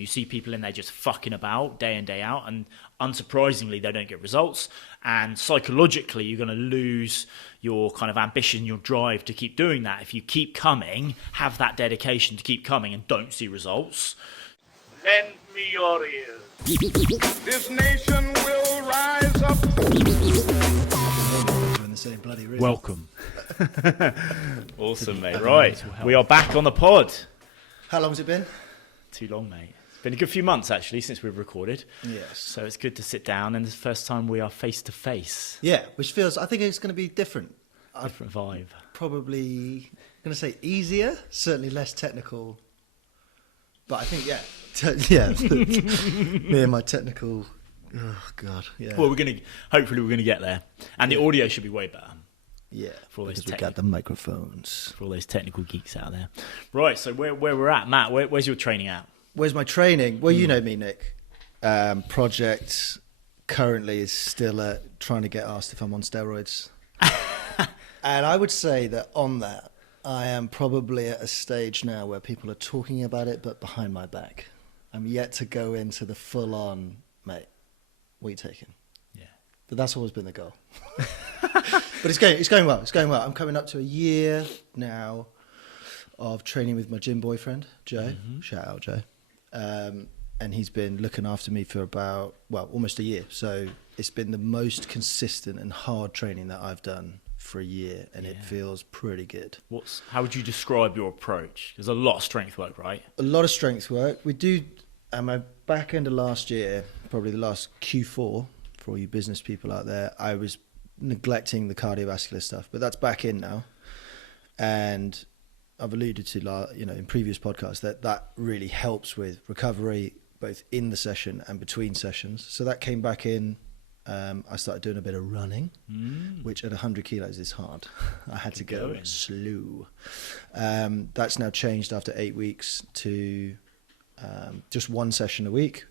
You see people in there just fucking about day in, day out, and unsurprisingly, they don't get results. And psychologically, you're going to lose your kind of ambition, your drive to keep doing that. If you keep coming, have that dedication to keep coming and don't see results. Lend me your ears. This nation will rise up. In the same bloody room. Welcome. Awesome, mate. Right, we are back on the pod. How long has it been? Too long, mate. It's been a good few months, actually, since we've recorded. Yes. So it's good to sit down, and it's the first time we are face-to-face. Yeah, which feels, I think it's going to be different. Different vibe. Probably going to say easier, certainly less technical. But I think, yeah, me and my technical, oh God, yeah. Well, hopefully we're going to get there. And the audio should be way better. Yeah, for all those because we got the microphones. For all those technical geeks out there. Right, so where we're at, Matt, where's your training at? Where's my training? Well, you know me, Nick. Project currently is still trying to get asked if I'm on steroids. And I would say that on that, I am probably at a stage now where people are talking about it, but behind my back. I'm yet to go into the full-on, mate, what are you taking? Yeah. But that's always been the goal. But it's going well. It's going well. I'm coming up to a year now of training with my gym boyfriend, Joe. Mm-hmm. Shout out, Joe. And he's been looking after me for about, almost a year. So it's been the most consistent and hard training that I've done for a year, and it feels pretty good. How would you describe your approach? There's a lot of strength work, right? A lot of strength work. We do, at my back end of last year, probably the last Q4, for all you business people out there, I was neglecting the cardiovascular stuff, but that's back in now. And I've alluded to, in previous podcasts that really helps with recovery, both in the session and between sessions. So that came back in. I started doing a bit of running, which at 100 kilos is hard. I had to go slow. That's now changed after 8 weeks to just one session a week,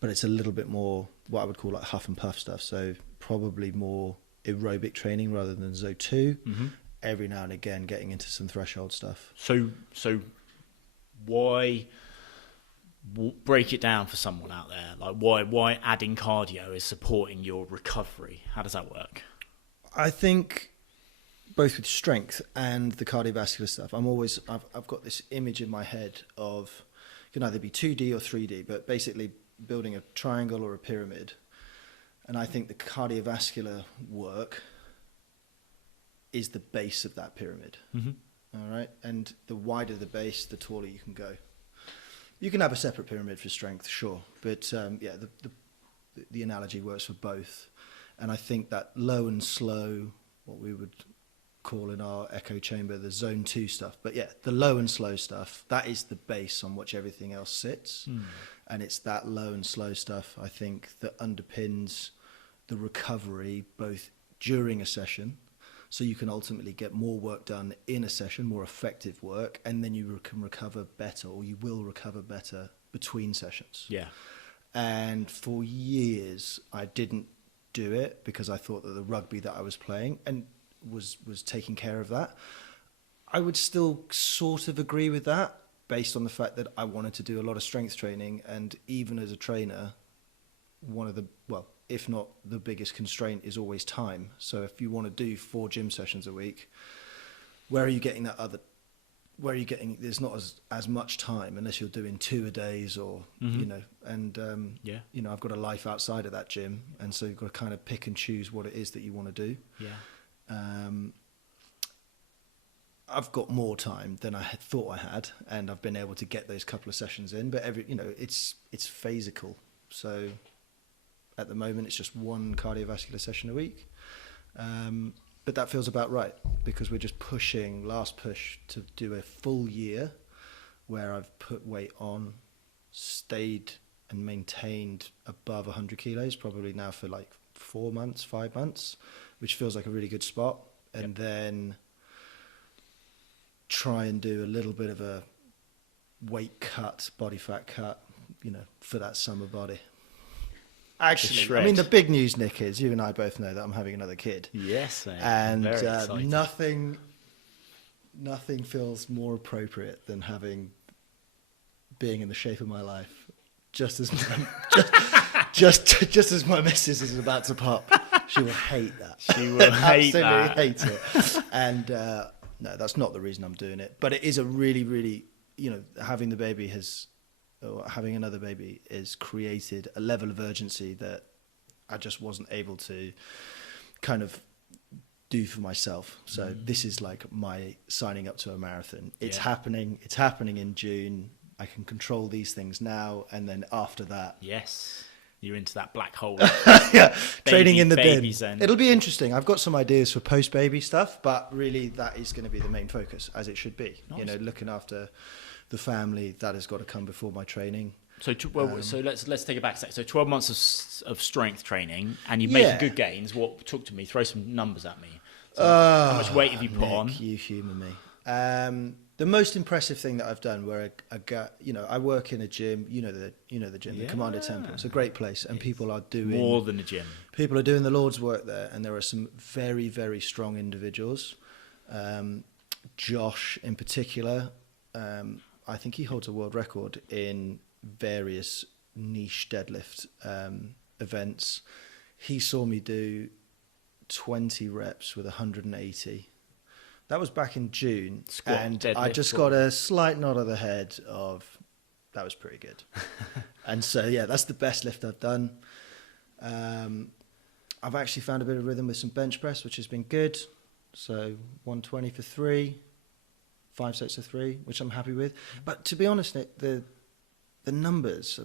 but it's a little bit more what I would call like huff and puff stuff. So probably more aerobic training rather than ZO2. Mm-hmm. Every now and again getting into some threshold stuff. So why break it down for someone out there? Like why adding cardio is supporting your recovery? How does that work? I think both with strength and the cardiovascular stuff, I've got this image in my head of, it can either be 2D or 3D, but basically building a triangle or a pyramid. And I think the cardiovascular work is the base of that pyramid. Mm-hmm. All right. And the wider the base, the taller you can go. You can have a separate pyramid for strength, sure. But the analogy works for both. And I think that low and slow, what we would call in our echo chamber, the zone 2 stuff. But yeah, the low and slow stuff, that is the base on which everything else sits. And it's that low and slow stuff, I think, that underpins the recovery both during a session, so you can ultimately get more work done in a session, more effective work, and then you can recover better, or you will recover better between sessions. Yeah. And for years, I didn't do it because I thought that the rugby that I was playing and was taking care of that. I would still sort of agree with that based on the fact that I wanted to do a lot of strength training, and even as a trainer, one of the, if not the biggest constraint is always time. So if you want to do 4 gym sessions a week, where are you getting there's not as much time unless you're doing 2 a days or, I've got a life outside of that gym. And so you've got to kind of pick and choose what it is that you want to do. Yeah. I've got more time than I had thought I had, and I've been able to get those couple of sessions in, but it's phasical. So at the moment, it's just 1 cardiovascular session a week. But that feels about right because we're just last push to do a full year where I've put weight on, stayed and maintained above 100 kilos, probably now for like 4 months, 5 months, which feels like a really good spot. And then try and do a little bit of a weight cut, body fat cut, for that summer body. Actually, I mean, the big news, Nick, is you and I both know that I'm having another kid. Yes, mate. And nothing feels more appropriate than being in the shape of my life just as just as my missus is about to pop. She will hate that. She will hate Absolutely that. hate it. And no, that's not the reason I'm doing it. But it is a really, really, having the baby or having another baby has created a level of urgency that I just wasn't able to kind of do for myself. So this is like my signing up to a marathon. It's happening. It's happening in June. I can control these things now, and then after that, Yes. You're into that black hole. yeah, training in the bin. baby zen. It'll be interesting. I've got some ideas for post-baby stuff, but really that is going to be the main focus, as it should be. Nice. Looking after the family, that has got to come before my training. So, so let's take it back a sec. So 12 months of strength training, and you're making good gains. Talk to me. Throw some numbers at me. So how much weight have you put Nick, on? You humour me. The most impressive thing that I've done, where I work in a gym. You know the gym, the Commander Temple. It's a great place, and people are doing More than a gym. People are doing the Lord's work there, and there are some very, very strong individuals. Josh, in particular, I think he holds a world record in various niche deadlift events. He saw me do 20 reps with 180. That was back in June, Squat, and deadlift, I just got a slight nod of the head of, that was pretty good. And so, yeah, that's the best lift I've done. I've actually found a bit of rhythm with some bench press, which has been good. So 120 for 3, 5 sets of 3, which I'm happy with. But to be honest, Nick, the numbers,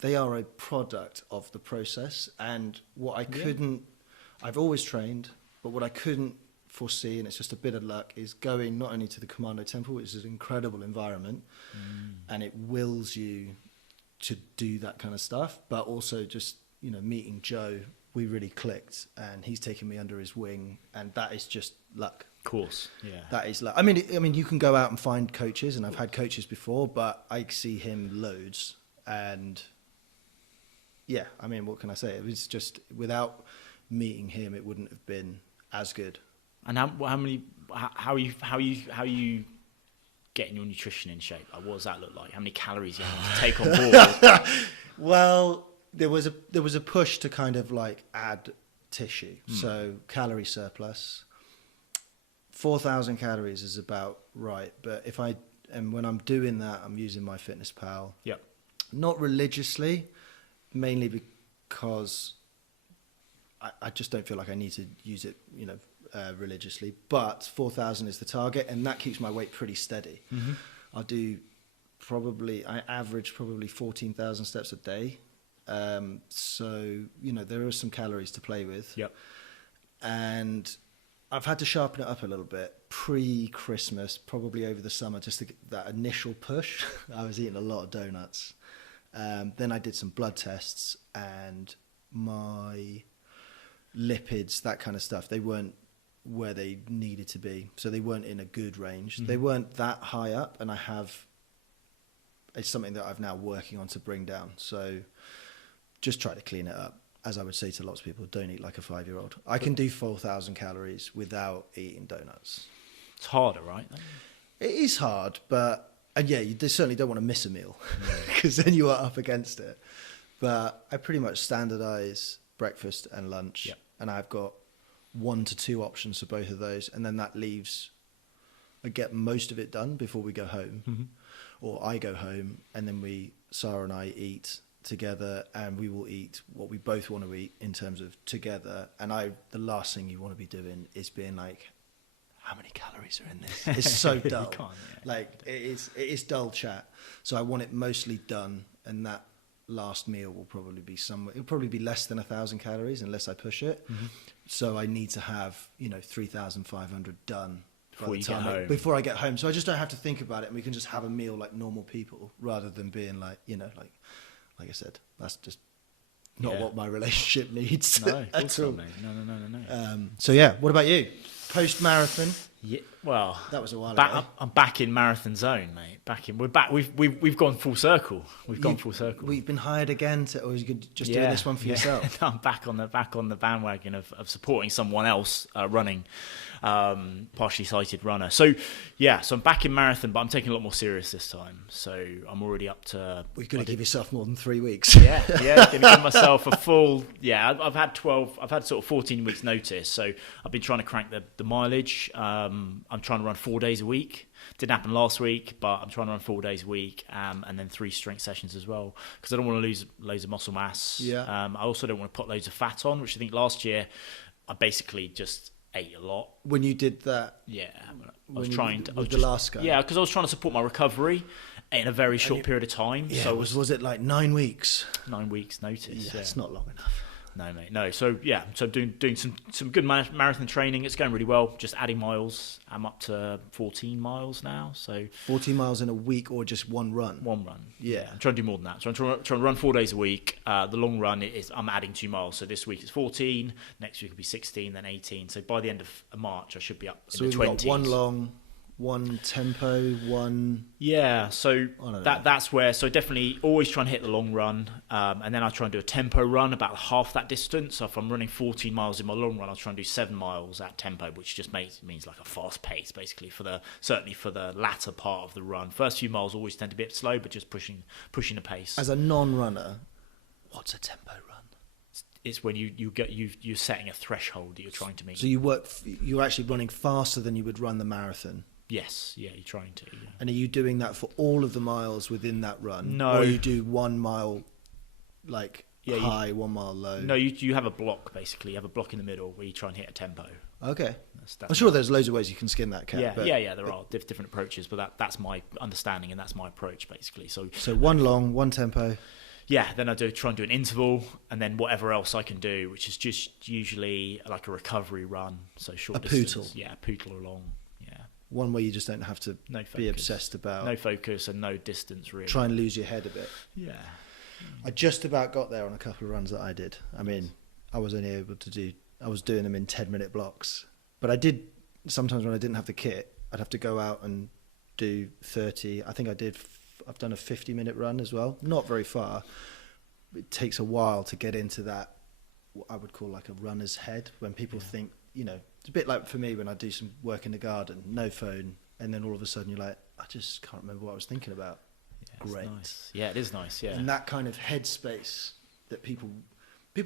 they are a product of the process. And what I couldn't, I've always trained, but what I couldn't foresee, and it's just a bit of luck, is going not only to the Commando Temple, which is an incredible environment, and it wills you to do that kind of stuff, but also just, meeting Joe, we really clicked, and he's taken me under his wing, and that is just luck. Of course, yeah. That is luck. I mean, you can go out and find coaches, and I've had coaches before, but I see him loads, and yeah, I mean, what can I say? It was just, without meeting him, it wouldn't have been as good. And how are you getting your nutrition in shape? Like, what does that look like? How many calories you have to take on board? Well, there was a push to kind of like add tissue. So calorie surplus, 4,000 calories is about right. But when I'm doing that, I'm using MyFitnessPal. Yep. Not religiously, mainly because I just don't feel like I need to use it, religiously. But 4,000 is the target, and that keeps my weight pretty steady. I average probably 14,000 steps a day. So, there are some calories to play with. Yep. And I've had to sharpen it up a little bit pre-Christmas, probably over the summer, just to get that initial push. I was eating a lot of donuts. Then I did some blood tests, and my lipids, that kind of stuff, they weren't where they needed to be. So they weren't in a good range. They weren't that high up, and it's something that I've now working on to bring down. So just try to clean it up. As I would say to lots of people, don't eat like a 5-year-old. I can do 4,000 calories without eating donuts. It's harder, right? It is hard, but yeah, you certainly don't want to miss a meal because then you are up against it. But I pretty much standardize breakfast and lunch, and I've got 1 to 2 options for both of those, and then that leaves, I get most of it done before we go home, or I go home, and then Sarah and I eat together, and we will eat what we both want to eat in terms of together. And the last thing you want to be doing is being like, how many calories are in this? It's so dull. Like it is dull chat. So I want it mostly done, and that last meal will probably be it'll probably be less than 1,000 calories unless I push it. So I need to have 3,500 done before I get home. So I just don't have to think about it, and we can just have a meal like normal people, rather than being like like I said, that's just not what my relationship needs No, at all. No. So yeah, what about you? Post marathon. Yeah, well, That was a while back, ago. I'm back in marathon zone, mate. We're back. We've gone full circle. We've gone full circle. We've been hired again or was you just doing this one for yourself? I'm back on the bandwagon of supporting someone else running, partially sighted runner. So I'm back in marathon, but I'm taking it a lot more serious this time. So I'm already up to. Well, you've got to give yourself more than 3 weeks. Yeah, going to give myself a full. Yeah, I've had sort of 14 weeks notice. So I've been trying to crank the mileage. I'm trying to run 4 days a week. Didn't happen last week, but I'm trying to run 4 days a week, and then 3 strength sessions as well, because I don't want to lose loads of muscle mass. Yeah. I also don't want to put loads of fat on, which I think last year I basically just ate a lot. When you did that, Yeah, I was trying to. with the last guy. Yeah, because I was trying to support my recovery in a very short period of time. Yeah, so was it like 9 weeks? 9 weeks notice. Yeah, it's not long enough. No, mate, no. So doing some good marathon training. It's going really well. Just adding miles. I'm up to 14 miles now. So 14 miles in a week or just one run? one run. Yeah. I'm trying to do more than that. So I'm trying to run 4 days a week. The long run is I'm adding 2 miles. So this week it's 14. Next week will be 16, then 18. So by the end of March, I should be up So in the we've 20s. got one long, one tempo, one... Yeah, so I don't know. that's where. So definitely always try and hit the long run, and then I try and do a tempo run about half that distance. So if I'm running 14 miles in my long run, I'll try and do 7 miles at tempo, which just means like a fast pace, basically certainly for the latter part of the run. First few miles always tend to be a bit slow, but just pushing the pace. As a non-runner, what's a tempo run? It's when you're setting a threshold that you're trying to meet. So you're actually running faster than you would run the marathon. Yes, yeah, you're trying to. Yeah. And are you doing that for all of the miles within that run? No. Or you do 1 mile high, 1 mile low? No, you have a block basically. You have a block in the middle where you try and hit a tempo. Okay. That's I'm sure there's loads of ways you can skin that cat. Yeah, but there are different approaches, but that's my understanding and that's my approach basically. So one long, one tempo. yeah, then I try and do an interval, and then whatever else I can do, which is just usually like a recovery run, so short A distance. pootle. Yeah, pootle along. Yeah, One where you just don't have to no focus. be obsessed about No focus and no distance really. try and lose your head a bit. Yeah. I just about got there on a couple of runs that I did. I mean, I was only able to I was doing them in 10-minute blocks. But I did, sometimes when I didn't have the kit, I'd have to go out and do 30. I think I've done a 50-minute run as well. Not very far. It takes a while to get into that, what I would call like a runner's head, when people think, it's a bit like for me when I do some work in the garden, no phone, and then all of a sudden you're like, I just can't remember what I was thinking about. Yeah, it's Great. nice. Yeah, it is nice. Yeah. And that kind of headspace that people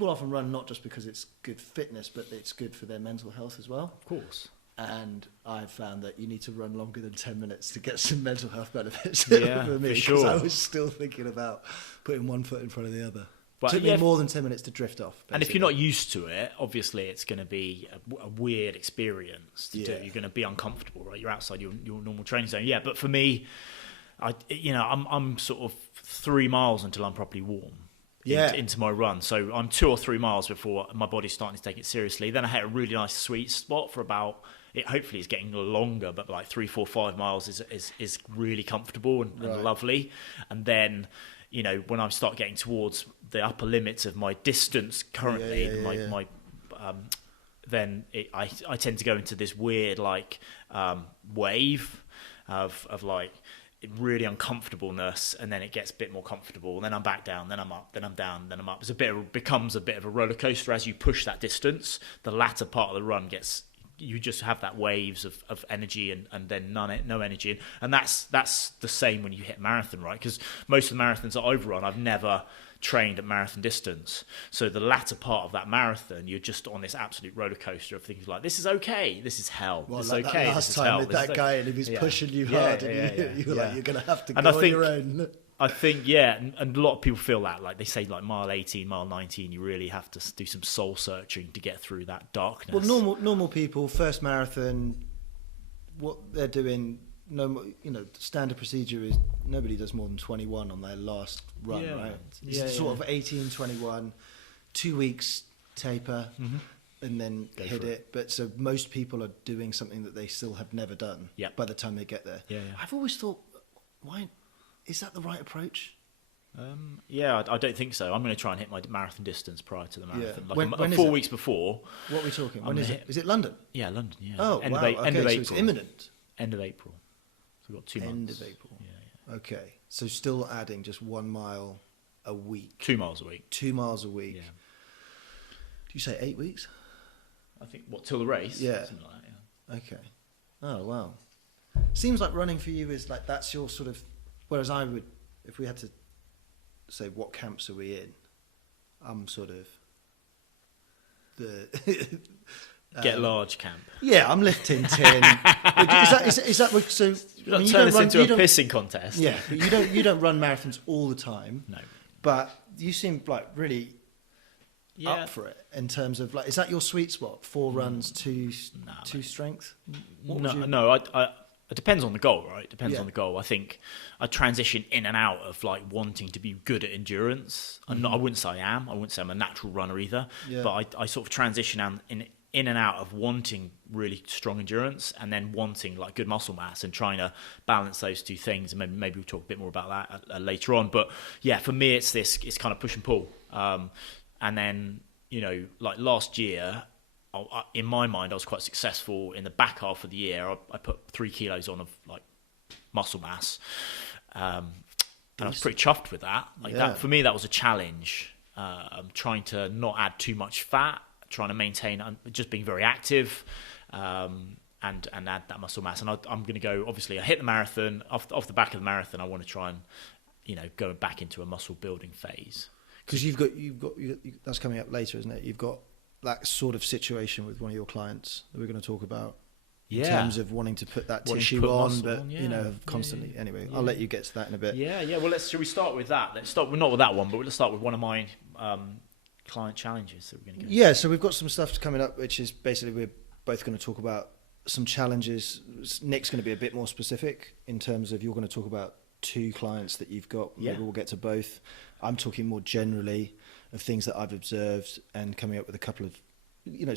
often run not just because it's good fitness, but it's good for their mental health as well. Of course. And I've found that you need to run longer than 10 minutes to get some mental health benefits Yeah, for me. for 'Cause sure. I was still thinking about putting one foot in front of the other. But Took yeah, me more than 10 minutes to drift off. And if basically. you're not used to it, obviously it's going to be a weird experience to do. Yeah. You're going to be uncomfortable, right? You're outside your normal training zone. Yeah, but for me, I'm sort of 3 miles until I'm properly warm. Yeah. Into my run. So I'm 2 or 3 miles before my body's starting to take it seriously. Then I hit a really nice sweet spot for about, it hopefully is getting longer, but like 3, 4, 5 miles is really comfortable and Right. lovely. And then, when I start getting towards the upper limits of my distance currently, Yeah. then I tend to go into this weird wave of like really uncomfortableness, and then it gets a bit more comfortable, and then I'm back down, then I'm up, then I'm down, then I'm up. Becomes a bit of a roller coaster as you push that distance. The latter part of the run you just have that waves of energy and then no energy, and that's the same when you hit marathon, right? Because most of the marathons that I've run, I've never trained at marathon distance, so the latter part of that marathon, you're just on this absolute roller coaster of things like, this is okay, this is hell, Well, this like is okay, that this last is time hell, with this is that guy, and he was pushing you hard, and you were like, you're going to have to And go I on think- your own. I think, and a lot of people feel that, like they say, like mile 18, mile 19, you really have to do some soul searching to get through that darkness. Well, normal people, first marathon, what they're doing, standard procedure is nobody does more than 21 on their last run, Yeah. right? It's Yeah, sort yeah. of 18, 21, 2 weeks taper, and then Go hit for it. But so most people are doing something that they still have never done Yeah. by the time they get there. Yeah. I've always thought, why is that the right approach? Yeah, I don't think so. I'm going to try and hit my marathon distance prior to the marathon. Yeah. Like When is 4 it? weeks before. What are we talking? I'm When is gonna it? Is it London? Yeah, London, yeah. Oh, End wow. Of, Okay, end of so April. it's imminent. End of April. So we've got 2 months. End of April. Yeah. Okay, so still adding just 1 mile a week. 2 miles a week. 2 miles a week. Yeah. Do you say 8 weeks? I think, what, till the race? Yeah. Something like that, yeah. Okay. Oh, wow. Seems like running for you is like, that's your sort of, whereas I would, if we had to say what camps are we in, I'm sort of the... Get large camp. Yeah, I'm lifting 10. is that so? You're not turn this into a pissing contest. Yeah, but you don't run marathons all the time. No. But you seem like really Yeah. up for it in terms of like, is that your sweet spot? 4 runs, two mate. strength? No, it depends on the goal, right? It depends Yeah. on the goal. I think I transition in and out of like wanting to be good at endurance. I wouldn't say I am. I wouldn't say I'm a natural runner either. Yeah. But I sort of transition in and out of wanting really strong endurance and then wanting like good muscle mass and trying to balance those two things. And maybe we'll talk a bit more about that later on. But yeah, for me, it's kind of push and pull. And then, like last year, in my mind, I was quite successful in the back half of the year. I put 3 kilos on of like muscle mass. And I was pretty chuffed with that. Like that, for me, that was a challenge. Trying to not add too much fat, trying to maintain, just being very active, and add that muscle mass. And I'm going to go, obviously, I hit the marathon. Off the back of the marathon, I want to try and, go back into a muscle building phase. Because you've got that's coming up later, isn't it? You've got that sort of situation with one of your clients that we're going to talk about. In terms of wanting to put that tissue on, but constantly. Anyway, I'll let you get to that in a bit. Yeah. Well, shall we start with that? Let's start not with that one, but let's start with one of my client challenges that we're going to go. Yeah, so we've got some stuff coming up, which is basically we're both going to talk about some challenges. Nick's going to be a bit more specific in terms of you're going to talk about 2 clients that you've got. Maybe we'll get to both. I'm talking more generally of things that I've observed and coming up with a couple of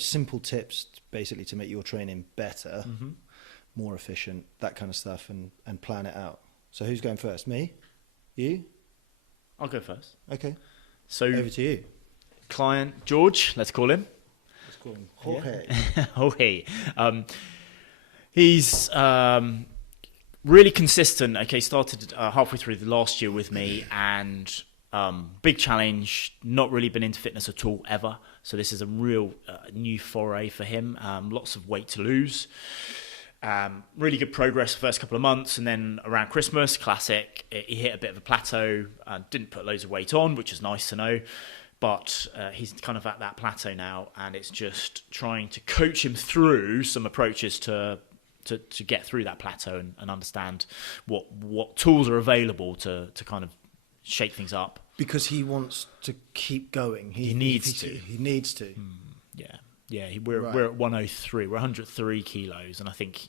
simple tips basically to make your training better, more efficient, that kind of stuff, and plan it out. So who's going first? Me? You? I'll go first. Okay. So over to you. Client George, let's call him. Let's call him Jorge. Jorge. He's really consistent. Okay, started halfway through the last year with me, and big challenge. Not really been into fitness at all ever. So this is a real new foray for him. Lots of weight to lose. Really good progress the first couple of months, and then around Christmas, classic, he hit a bit of a plateau. Didn't put loads of weight on, which is nice to know. But he's kind of at that plateau now, and it's just trying to coach him through some approaches to get through that plateau and understand what tools are available to kind of shake things up. Because he wants to keep going. He needs to. He needs to. Yeah. We're at 103. We're 103 kilos, and I think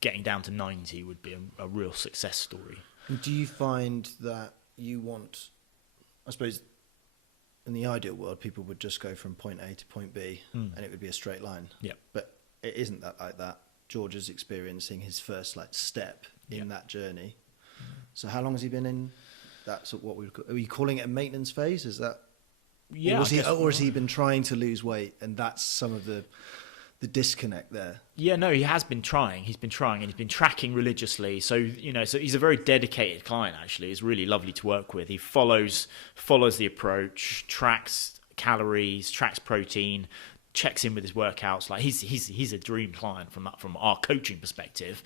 getting down to 90 would be a real success story. And do you find that you want? I suppose in the ideal world, people would just go from point A to point B, and it would be a straight line. Yeah. But it isn't that like that. George is experiencing his first step in that journey. So how long has he been in? That's what are you calling it a maintenance phase? Is that? Yeah. Or has he been trying to lose weight, and that's some of the disconnect there? Yeah, no, he has been trying. He's been trying, and he's been tracking religiously. So so he's a very dedicated client. Actually, he's really lovely to work with. He follows the approach, tracks calories, tracks protein, checks in with his workouts. Like he's a dream client from our coaching perspective.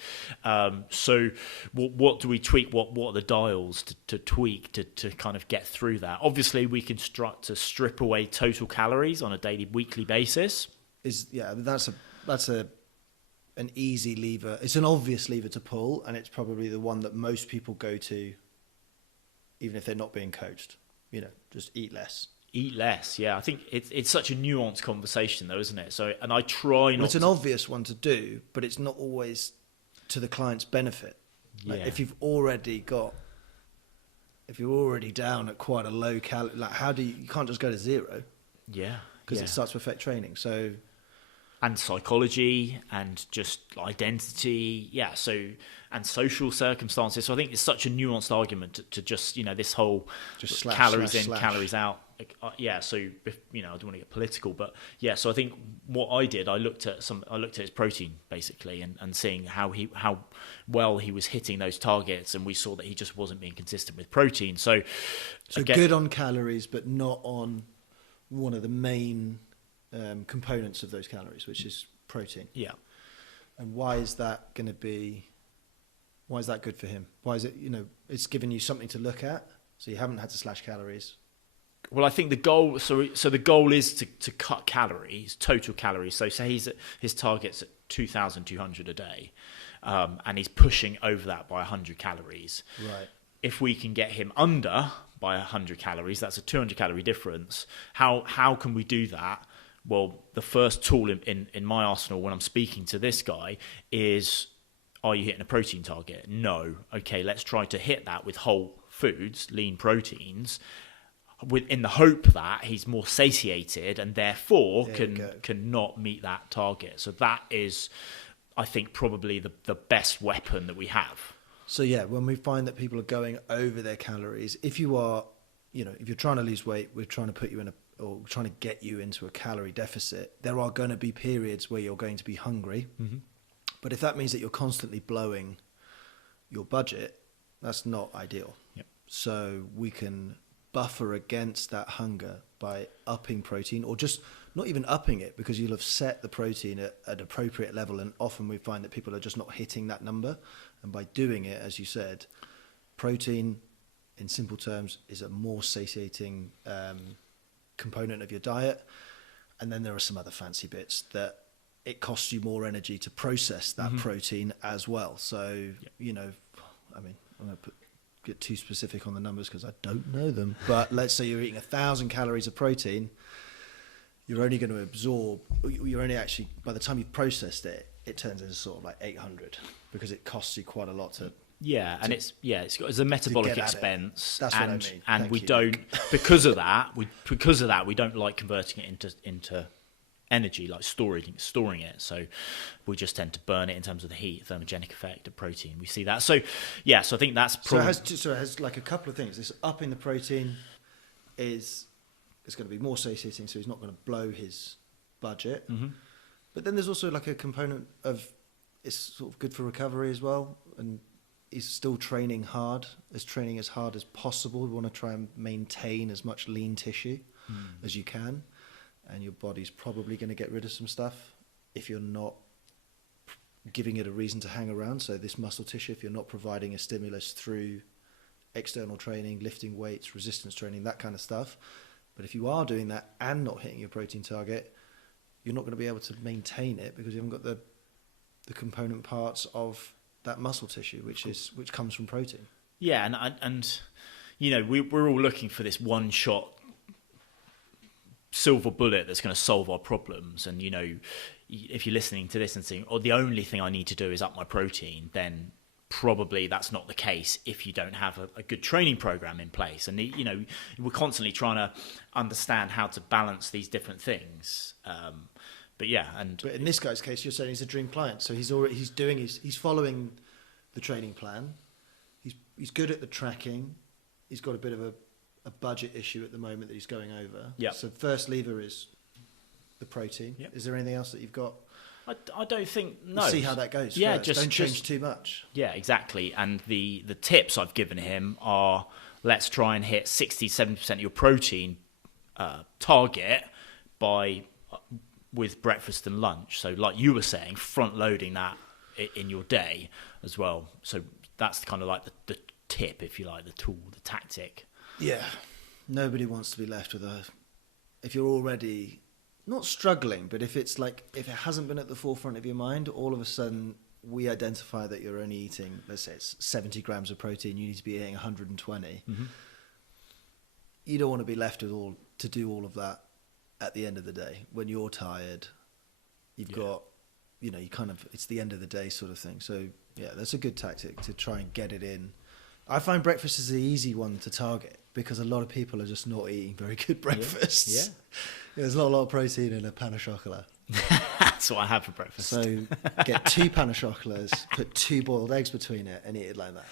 So what do we tweak? What are the dials to tweak to kind of get through that? Obviously, we can strip away total calories on a daily, weekly basis. That's an easy lever. It's an obvious lever to pull, and it's probably the one that most people go to, even if they're not being coached. Just eat less. Eat less, yeah. I think it's such a nuanced conversation, though, isn't it? So, and I try not. It's an obvious one to do, but it's not always to the client's benefit. If you're already down at quite a low calorie, you can't just go to 0. Yeah, because it starts to affect training. So, and psychology and just identity, and social circumstances. So I think it's such a nuanced argument to just, this whole Just slash, calories slash, in, slash. calories out. So I don't want to get political, but so I think what I did, I looked at his protein basically, and seeing how well he was hitting those targets, and we saw that he just wasn't being consistent with protein. So again, good on calories, but not on one of the main components of those calories, which is protein. Yeah. And why is that good for him? Why is it, it's given you something to look at, so you haven't had to slash calories. Well, I think the goal. So the goal is to cut calories, total calories. So say his target's at 2,200 a day, and he's pushing over that by 100 calories. Right. If we can get him under by 100 calories, that's a 200 calorie difference. How can we do that? Well, the first tool in my arsenal when I'm speaking to this guy is, are you hitting a protein target? No. Okay, let's try to hit that with whole foods, lean proteins, in the hope that he's more satiated and therefore can not meet that target. So that is, I think, probably the best weapon that we have. So yeah, when we find that people are going over their calories, if you are, if you're trying to lose weight, we're trying to put you or trying to get you into a calorie deficit, there are going to be periods where you're going to be hungry. Mm-hmm. But if that means that you're constantly blowing your budget, that's not ideal. Yep. So we can buffer against that hunger by upping protein, or just not even upping it, because you'll have set the protein at an appropriate level, and often we find that people are just not hitting that number. And by doing it, as you said, protein, in simple terms, is a more satiating component of your diet. And then there are some other fancy bits that it costs you more energy to process that protein as well. So, I'm going to get too specific on the numbers because I don't know them. But let's say you're eating 1,000 calories of protein, you're only going to absorb, you're only actually, by the time you've processed it, it turns into sort of like 800, because it costs you quite a lot to... It's a metabolic expense. That's what I mean. And Thank we you, don't, Nick. because of that, we don't like converting it into energy, like storing it. So we just tend to burn it in terms of the heat, thermogenic effect of protein. We see that. So I think that's probably... So it has like a couple of things. This upping the protein is going to be more satiating, so he's not going to blow his budget. Mm-hmm. But then there's also like a component of, it's sort of good for recovery as well, and he's still training as hard as possible. We want to try and maintain as much lean tissue as you can, and your body's probably going to get rid of some stuff if you're not giving it a reason to hang around. So this muscle tissue, if you're not providing a stimulus through external training, lifting weights, resistance training, that kind of stuff. But if you are doing that and not hitting your protein target, you're not going to be able to maintain it, because you haven't got the component parts of that muscle tissue, which comes from protein. Yeah, and we're all looking for this one shot silver bullet that's going to solve our problems. And if you're listening to this and saying, "Oh, the only thing I need to do is up my protein," then probably that's not the case if you don't have a good training program in place. And we're constantly trying to understand how to balance these different things. But in this guy's case, you're saying he's a dream client, so he's following the training plan. He's good at the tracking. He's got a bit of a budget issue at the moment that he's going over. Yeah. So first lever is the protein. Yep. Is there anything else that you've got? I don't think, no. We'll see how that goes. Yeah, don't change too much. Yeah, exactly. And the tips I've given him are, let's try and hit 60-70% of your protein target with breakfast and lunch. So like you were saying, front loading that in your day as well. So that's kind of like the tip, if you like, the tool, the tactic. Yeah. Nobody wants to be left with if you're already not struggling, but if it hasn't been at the forefront of your mind, all of a sudden we identify that you're only eating, let's say it's 70 grams of protein, you need to be eating 120. Mm-hmm. You don't want to be left with to do all of that at the end of the day when you're tired. You've got, it's the end of the day sort of thing. So yeah, that's a good tactic to try and get it in. I find breakfast is the easy one to target, because a lot of people are just not eating very good breakfasts. Yeah. There's not a lot of protein in a pain au chocolat. That's what I have for breakfast. So get 2 pain au chocolats, put 2 boiled eggs between it, and eat it like that.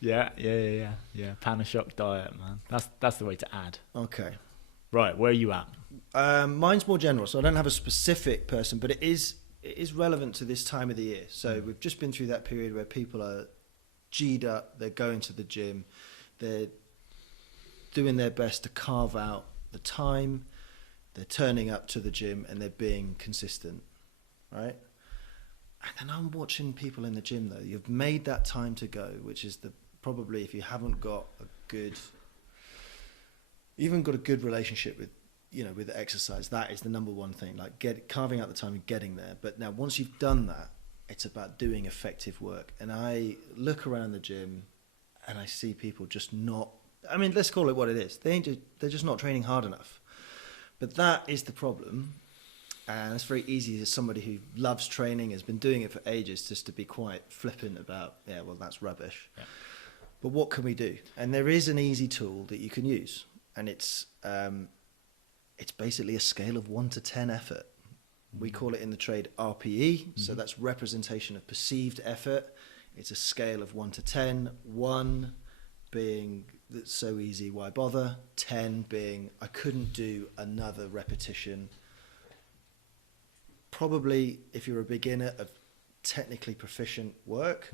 Yeah. Pan shock diet, man. That's the way to add. Okay. Right, where are you at? Mine's more general, so I don't have a specific person, but it is relevant to this time of the year. So we've just been through that period where people are G'd up, they're going to the gym, they're doing their best to carve out the time, they're turning up to the gym, and they're being consistent, right? And then I'm watching people in the gym, though. You've made that time to go, which is probably, if you haven't got a good, even got a good relationship with, with the exercise, that is the number one thing, like carving out the time and getting there. But now once you've done that, it's about doing effective work. And I look around the gym and I see people just not, I mean, let's call it what it is. They're just not training hard enough. But that is the problem. And it's very easy as somebody who loves training, has been doing it for ages, just to be quite flippant about, yeah, well, that's rubbish. Yeah. But what can we do? And there is an easy tool that you can use. And it's basically a scale of 1 to 10 effort. We call it in the trade RPE. So that's representation of perceived effort. It's a scale of 1 to 10. 1 being that's so easy, why bother? 10 being I couldn't do another repetition. Probably, if you're a beginner, of technically proficient work.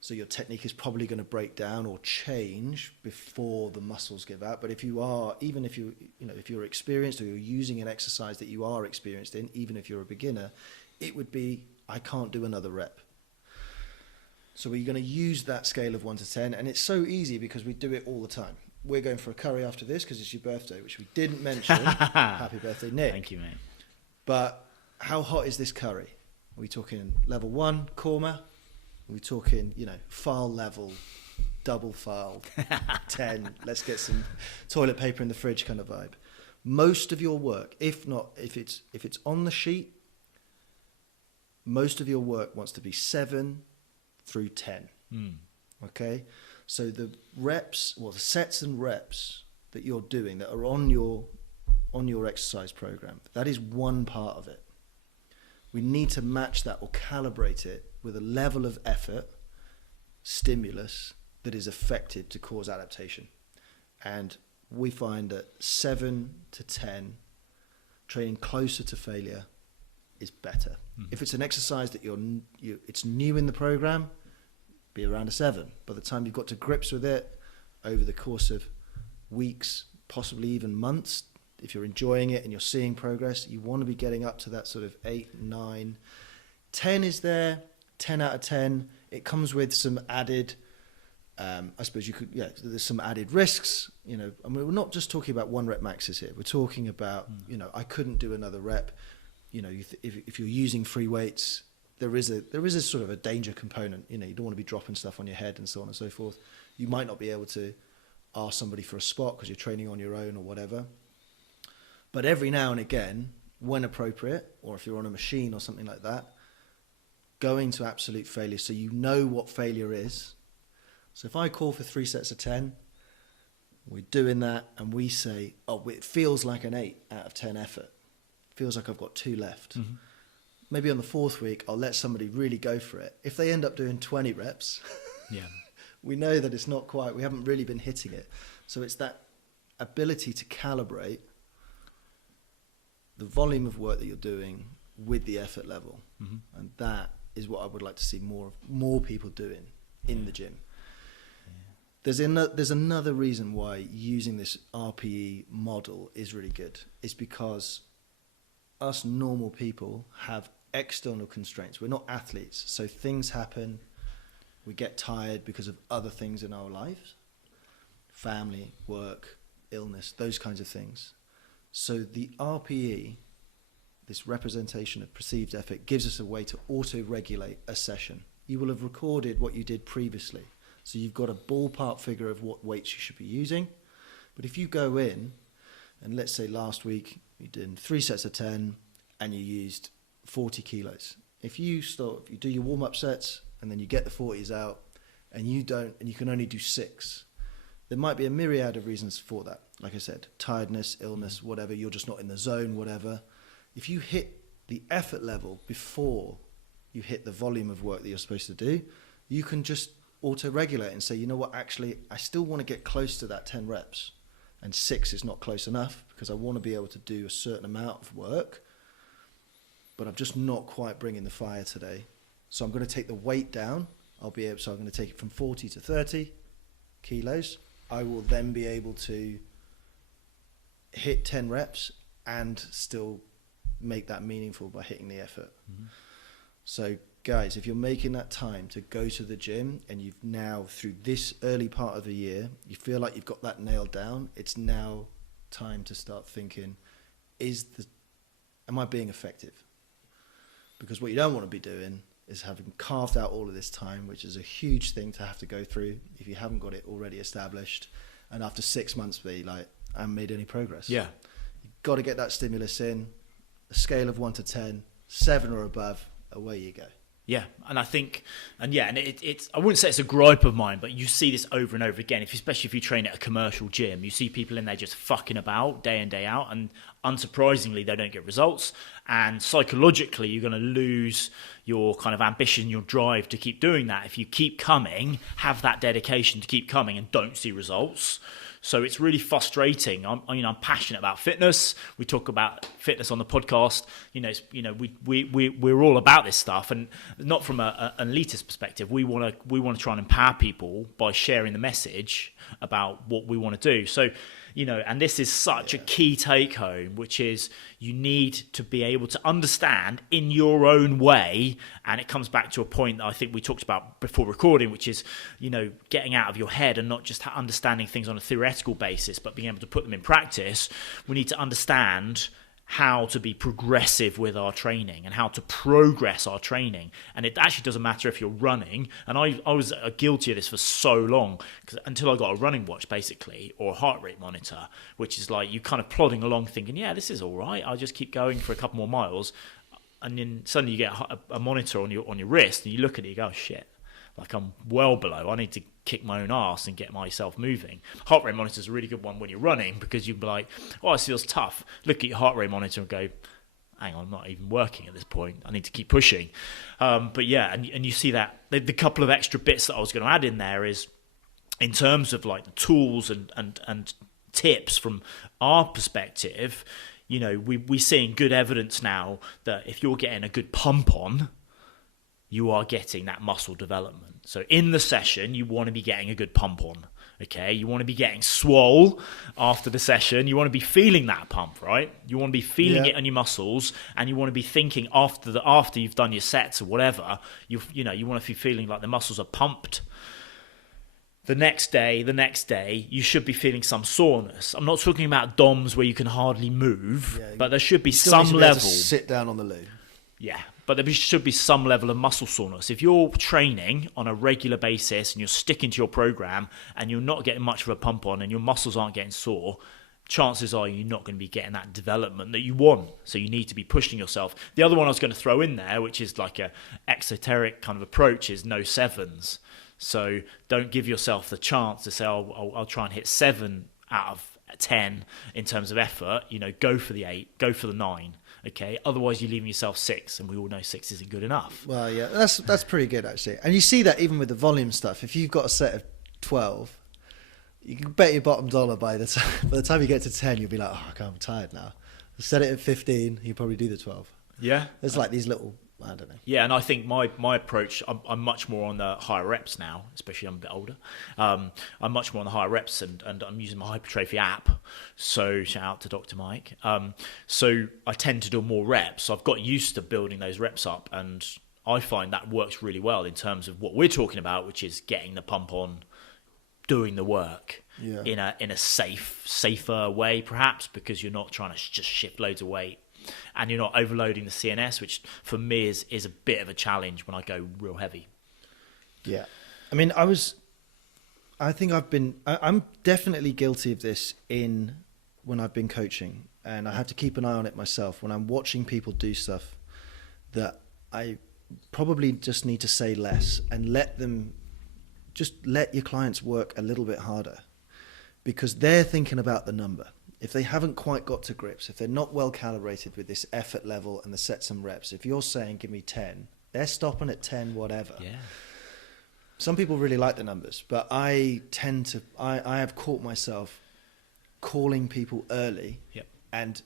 So your technique is probably going to break down or change before the muscles give out. But if you are, even if if you're experienced, or you're using an exercise that you are experienced in, even if you're a beginner, it would be, I can't do another rep. So we're going to use that scale of 1 to 10, and it's so easy because we do it all the time. We're going for a curry after this because it's your birthday, which we didn't mention. Happy birthday, Nick. Thank you, mate. But how hot is this curry? Are we talking level 1, korma? Are we talking, file level, double file, 10, let's get some toilet paper in the fridge kind of vibe? Most of your work, if it's on the sheet, most of your work wants to be 7 through 10. Okay? So the reps, the sets and reps that you're doing that are on your exercise program, that is one part of it. We need to match that or calibrate it with a level of effort, stimulus, that is effective to cause adaptation. And we find that 7 to 10, training closer to failure, is better. If it's an exercise that it's new in the program, be around a 7. By the time you've got to grips with it, over the course of weeks, possibly even months, if you're enjoying it and you're seeing progress, you want to be getting up to that sort of 8, 9. 10 is there, 10 out of 10. It comes with some added, I suppose there's some added risks. I mean, we're not just talking about 1 rep maxes here. We're talking about, I couldn't do another rep. If you're using free weights, there is a sort of a danger component. You don't want to be dropping stuff on your head and so on and so forth. You might not be able to ask somebody for a spot because you're training on your own or whatever. But every now and again, when appropriate, or if you're on a machine or something like that, going to absolute failure so you know what failure is. So if I call for 3 sets of 10, we're doing that and we say, it feels like an 8 out of 10 effort. It feels like I've got 2 left. Maybe on the 4th week, I'll let somebody really go for it. If they end up doing 20 reps, we know that it's not quite, we haven't really been hitting it. So it's that ability to calibrate the volume of work that you're doing with the effort level. And that is what I would like to see more people doing in the gym. There's another reason why using this RPE model is really good. It's because us normal people have external constraints. We're not athletes, so things happen. We get tired because of other things in our lives. Family, work, illness, those kinds of things. So the RPE, this representation of perceived effort, gives us a way to auto-regulate a session. You will have recorded what you did previously. So you've got a ballpark figure of what weights you should be using. But if you go in, and let's say last week you did 3 sets of 10 and you used 40 kilos. If you do your warm-up sets and then you get the 40s out and you can only do 6, there might be a myriad of reasons for that. Like I said, tiredness, illness, whatever, you're just not in the zone, whatever. If you hit the effort level before you hit the volume of work that you're supposed to do, you can just auto-regulate and say, you know what, actually, I still want to get close to that 10 reps. And 6 is not close enough because I want to be able to do a certain amount of work, but I'm just not quite bringing the fire today. So I'm going to take the weight down. So I'm going to take it from 40 to 30 kilos. I will then be able to hit 10 reps and still make that meaningful by hitting the effort. Mm-hmm. So guys, if you're making that time to go to the gym and you've now, through this early part of the year, you feel like you've got that nailed down, it's now time to start thinking, am I being effective? Because what you don't want to be doing is having carved out all of this time, which is a huge thing to have to go through if you haven't got it already established. And after 6 months, be like, I haven't made any progress. Yeah. You've got to get that stimulus in, a scale of 1 to 10, 7 or above, away you go. Yeah, and I think, it's I wouldn't say it's a gripe of mine, but you see this over and over again, especially if you train at a commercial gym. You see people in there just fucking about day in, day out, and unsurprisingly, they don't get results. And psychologically, you're going to lose your kind of ambition, your drive to keep doing that. If you keep coming, have that dedication to keep coming and don't see results. So it's really frustrating. I'm passionate about fitness. We talk about fitness on the podcast. We're all about this stuff, and not from an elitist perspective. We want to try and empower people by sharing the message about what we want to do. So, and this is such a key take home, which is you need to be able to understand in your own way. And it comes back to a point that I think we talked about before recording, which is, getting out of your head and not just understanding things on a theoretical basis, but being able to put them in practice. We need to understand how to be progressive with our training and how to progress our training. And it actually doesn't matter if you're running. And I was guilty of this for so long, until I got a running watch, basically, or a heart rate monitor, which is like you kind of plodding along thinking, yeah, this is all right. I'll just keep going for a couple more miles. And then suddenly you get a monitor on your wrist and you look at it, you go, oh, shit. Like I'm well below. I need to kick my own ass and get myself moving. Heart rate monitor is a really good one when you're running, because you'd be like, oh, this feels tough. Look at your heart rate monitor and go, hang on, I'm not even working at this point. I need to keep pushing. But yeah, and you see that the couple of extra bits that I was going to add in there is in terms of like the tools and tips from our perspective. We're seeing good evidence now that if you're getting a good pump on, you are getting that muscle development. So in the session, you want to be getting a good pump on, okay? You want to be getting swole after the session. You want to be feeling that pump, right? You want to be feeling it on your muscles, and you want to be thinking after you've done your sets or whatever, you want to be feeling like the muscles are pumped. The next day, you should be feeling some soreness. I'm not talking about DOMs where you can hardly move, but there should be some level. Sit down on the loo. Yeah, but there should be some level of muscle soreness. If you're training on a regular basis and you're sticking to your program and you're not getting much of a pump on and your muscles aren't getting sore, chances are you're not going to be getting that development that you want. So you need to be pushing yourself. The other one I was going to throw in there, which is like a exoteric kind of approach, is no sevens. So don't give yourself the chance to say, I'll try and hit 7 out of 10 in terms of effort. Go for the 8, go for the 9. Okay, otherwise you're leaving yourself 6, and we all know 6 isn't good enough. Well, yeah, that's pretty good actually. And you see that even with the volume stuff. If you've got a set of 12, you can bet your bottom dollar by the time you get to 10, you'll be like, oh, I'm tired now. Set it at 15, you probably do the 12. Yeah, there's like these little, I don't know. Yeah, and I think my approach, I'm much more on the higher reps now, especially I'm a bit older. I'm much more on the higher reps, and I'm using my hypertrophy app. So shout out to Dr. Mike. So I tend to do more reps. So I've got used to building those reps up, and I find that works really well in terms of what we're talking about, which is getting the pump on, doing the work in a safer way, perhaps, because you're not trying to just shift loads of weight. And you're not overloading the CNS, which for me is a bit of a challenge when I go real heavy. Yeah. I mean, I'm definitely guilty of this when I've been coaching, and I have to keep an eye on it myself. When I'm watching people do stuff that I probably just need to say less and let your clients work a little bit harder, because they're thinking about the number. if they haven't quite got to grips, if they're not well calibrated with this effort level and the sets and reps, if you're saying give me 10, they're stopping at 10 whatever. Yeah. Some people really like the numbers, but I have caught myself calling people early Yep. and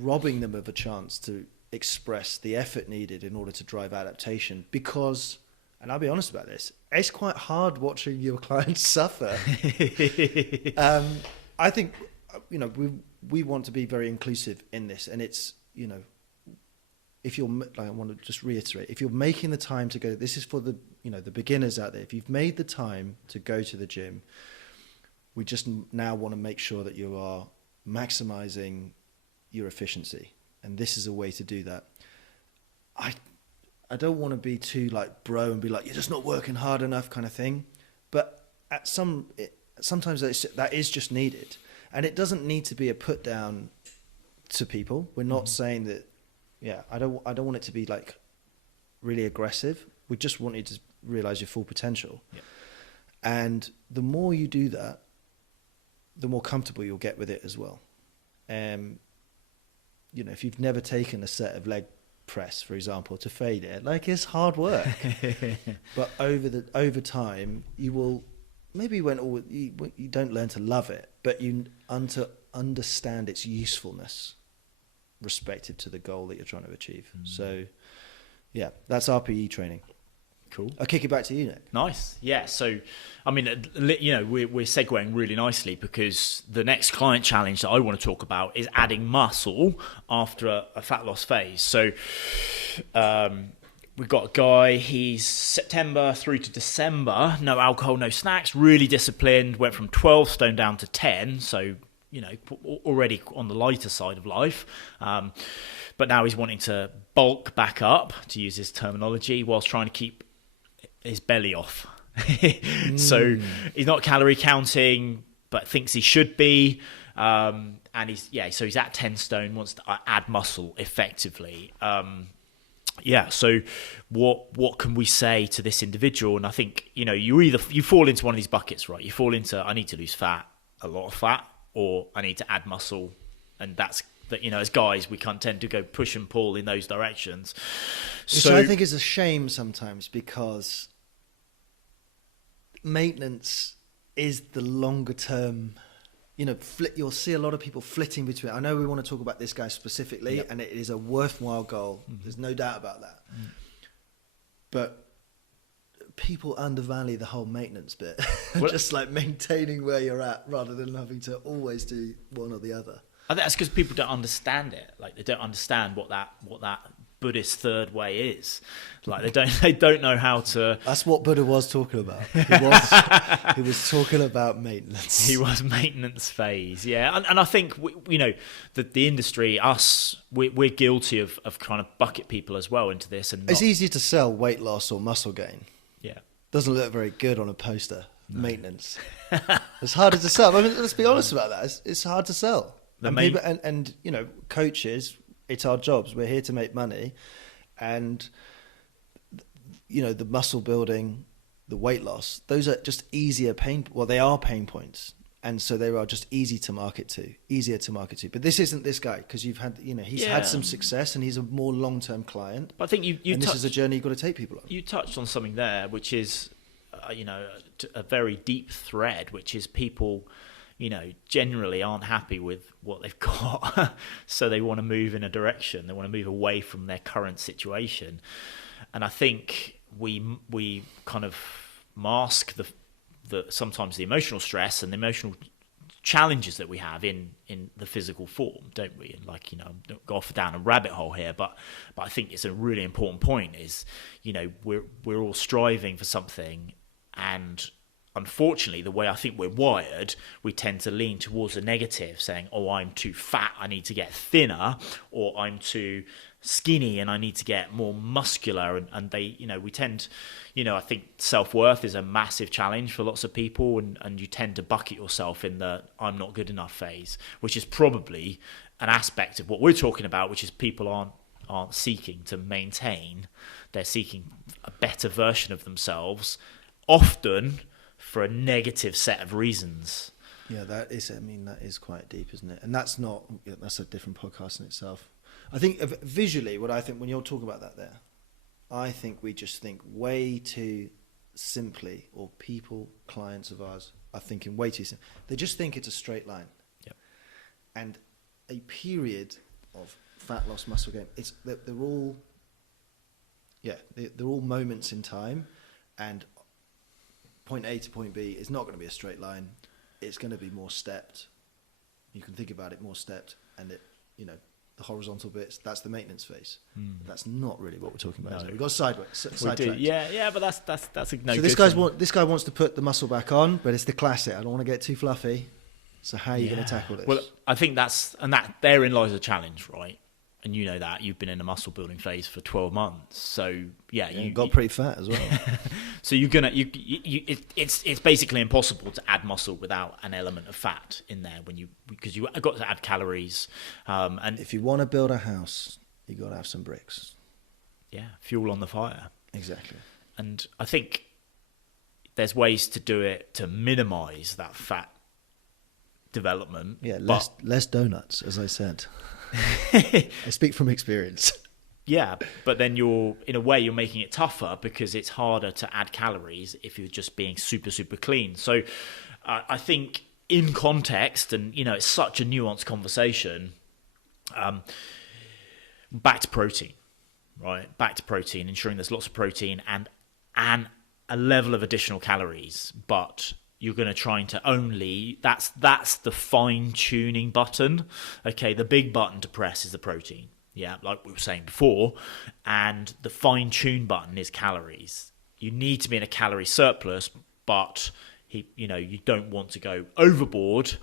robbing them of a chance to express the effort needed in order to drive adaptation, because, and I'll be honest about this, it's quite hard watching your clients suffer. I think, we want to be very inclusive in this, and it's, if you're, like, I want to just reiterate, if you're making the time to go, this is for the, the beginners out there. If you've made the time to go to the gym, we just now want to make sure that you are maximizing your efficiency. And this is a way to do that. I don't want to be too like bro and be like, you're just not working hard enough kind of thing. But sometimes that is just needed. And it doesn't need to be a put down to people. We're not saying that, I don't want it to be like really aggressive. We just want you to realize your full potential. Yeah. And the more you do that, the more comfortable you'll get with it as well. If you've never taken a set of leg press, for example, to fade it, like, it's hard work. But over time, you will, maybe you don't learn to love it, but you understand its usefulness respective to the goal that you're trying to achieve. So, that's RPE training. Cool. I'll kick it back to you, Nick. Nice. Yeah. So, I mean, we're segueing really nicely, because the next client challenge that I want to talk about is adding muscle after a fat loss phase. So, we've got a guy, he's September through to December, no alcohol, no snacks, really disciplined, went from 12 stone down to 10. So, already on the lighter side of life. But now he's wanting to bulk back up, to use his terminology, whilst trying to keep his belly off. So he's not calorie counting, but thinks he should be. And he's at 10 stone, wants to add muscle effectively. So what can we say to this individual? And I think, you fall into one of these buckets, right? You fall into, I need to lose fat, a lot of fat, or I need to add muscle. And that's that, as guys, we can't tend to go push and pull in those directions. Which I think is a shame sometimes, because maintenance is the longer term. You'll see a lot of people flitting between. I know we want to talk about this guy specifically, and it is a worthwhile goal. There's no doubt about that. But people undervalue the whole maintenance bit. Just like maintaining where you're at rather than having to always do one or the other. I think that's because people don't understand it. Like, they don't understand what that Buddhist third way is. Like, they don't know how to. That's what Buddha was talking about. He was talking about maintenance. He was maintenance phase, yeah. And I think the industry, we're guilty of trying to bucket people as well into this. And it's easy to sell weight loss or muscle gain. Yeah, doesn't look very good on a poster. No. Maintenance. It's harder to sell. I mean, let's be honest about that. It's hard to sell. And coaches, it's our jobs. We're here to make money, and the muscle building, the weight loss, those are just easier they are pain points, and so they are just easier to market to. But this isn't this guy, because you've had, he's had some success, and he's a more long-term client. But I think this is a journey you've got to take people on. You touched on something there, which is, a very deep thread, which is people, generally aren't happy with what they've got. So they want to move in a direction. They want to move away from their current situation. And I think we kind of mask sometimes the emotional stress and the emotional challenges that we have in the physical form, don't we? And don't go off down a rabbit hole here, but I think it's a really important point is, we're all striving for something, and unfortunately, the way I think we're wired, we tend to lean towards the negative, saying, oh, I'm too fat, I need to get thinner, or I'm too skinny and I need to get more muscular. And they, we tend, I think self-worth is a massive challenge for lots of people, and you tend to bucket yourself in the I'm not good enough phase, which is probably an aspect of what we're talking about, which is people aren't seeking to maintain. They're seeking a better version of themselves, often for a negative set of reasons. Yeah, that is. I mean, that is quite deep, isn't it? And that's not. Yeah, that's a different podcast in itself. I think visually, what I think when you're talking about that, there, I think we just think way too simply, or people, clients of ours, are thinking way too simply. They just think it's a straight line. Yep. And a period of fat loss, muscle gain. They're all. Yeah, they're all moments in time, and point A to point B is not going to be a straight line. It's going to be more stepped. You can think about it more stepped, and the horizontal bits, that's the maintenance phase. That's not really what we're talking about. No. We've got sidetracked. Yeah, but that's a no. So this guy wants to put the muscle back on, but it's the classic. I don't want to get too fluffy. So how are you going to tackle this? Well, I think therein lies a challenge, right? And you know that you've been in a muscle building phase for 12 months, so you got pretty fat as well. So you're gonna it's basically impossible to add muscle without an element of fat in there because you got to add calories. And if you want to build a house, you got to have some bricks. Yeah, fuel on the fire. Exactly. And I think there's ways to do it to minimise that fat development. Yeah, less donuts, as I said. I speak from experience. Yeah, but then in a way you're making it tougher because it's harder to add calories if you're just being super, super clean. So I think in context, and it's such a nuanced conversation, back to protein, right? Back to protein, ensuring there's lots of protein and a level of additional calories, but you're going to try to only, that's the fine-tuning button. Okay, the big button to press is the protein. Yeah, like we were saying before. And the fine-tune button is calories. You need to be in a calorie surplus, but you don't want to go overboard.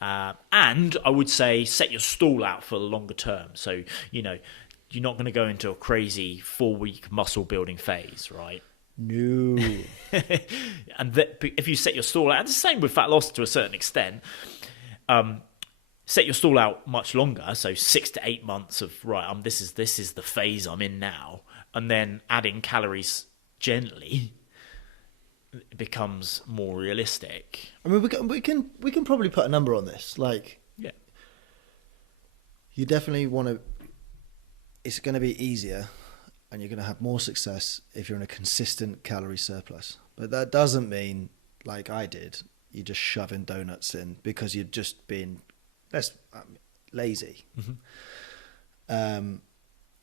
And I would say set your stall out for the longer term. So, you're not going to go into a crazy 4-week muscle building phase, right? No. And if you set your stall out, and the same with fat loss to a certain extent, set your stall out much longer, so 6 to 8 months of this is the phase I'm in now, and then adding calories gently becomes more realistic. I mean, we can probably put a number on this. Like, yeah, you definitely want to. It's going to be easier. And you're going to have more success if you're in a consistent calorie surplus. But that doesn't mean, like I did, you just shoving donuts in because you're just being lazy. Mm-hmm.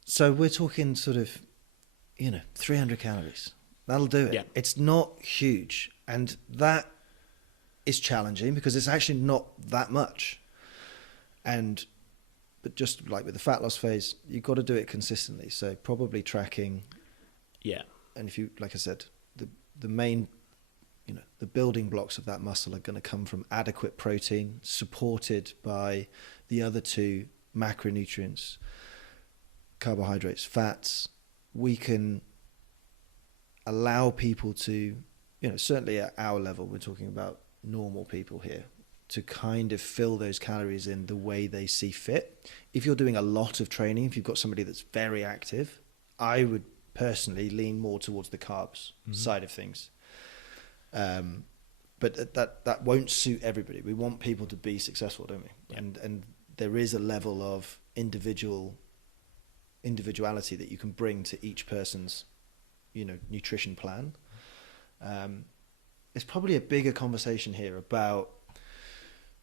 So we're talking sort of, 300 calories. That'll do it. Yeah. It's not huge. And that is challenging because it's actually not that much. But just like with the fat loss phase, you've got to do it consistently. So probably tracking. Yeah. And if you, like I said, the main, the building blocks of that muscle are going to come from adequate protein supported by the other two macronutrients, carbohydrates, fats. We can allow people to, certainly at our level, we're talking about normal people here, to kind of fill those calories in the way they see fit. If you're doing a lot of training, if you've got somebody that's very active, I would personally lean more towards the carbs side of things. But that won't suit everybody. We want people to be successful, don't we? Yeah. And there is a level of individuality that you can bring to each person's, nutrition plan. There's probably a bigger conversation here about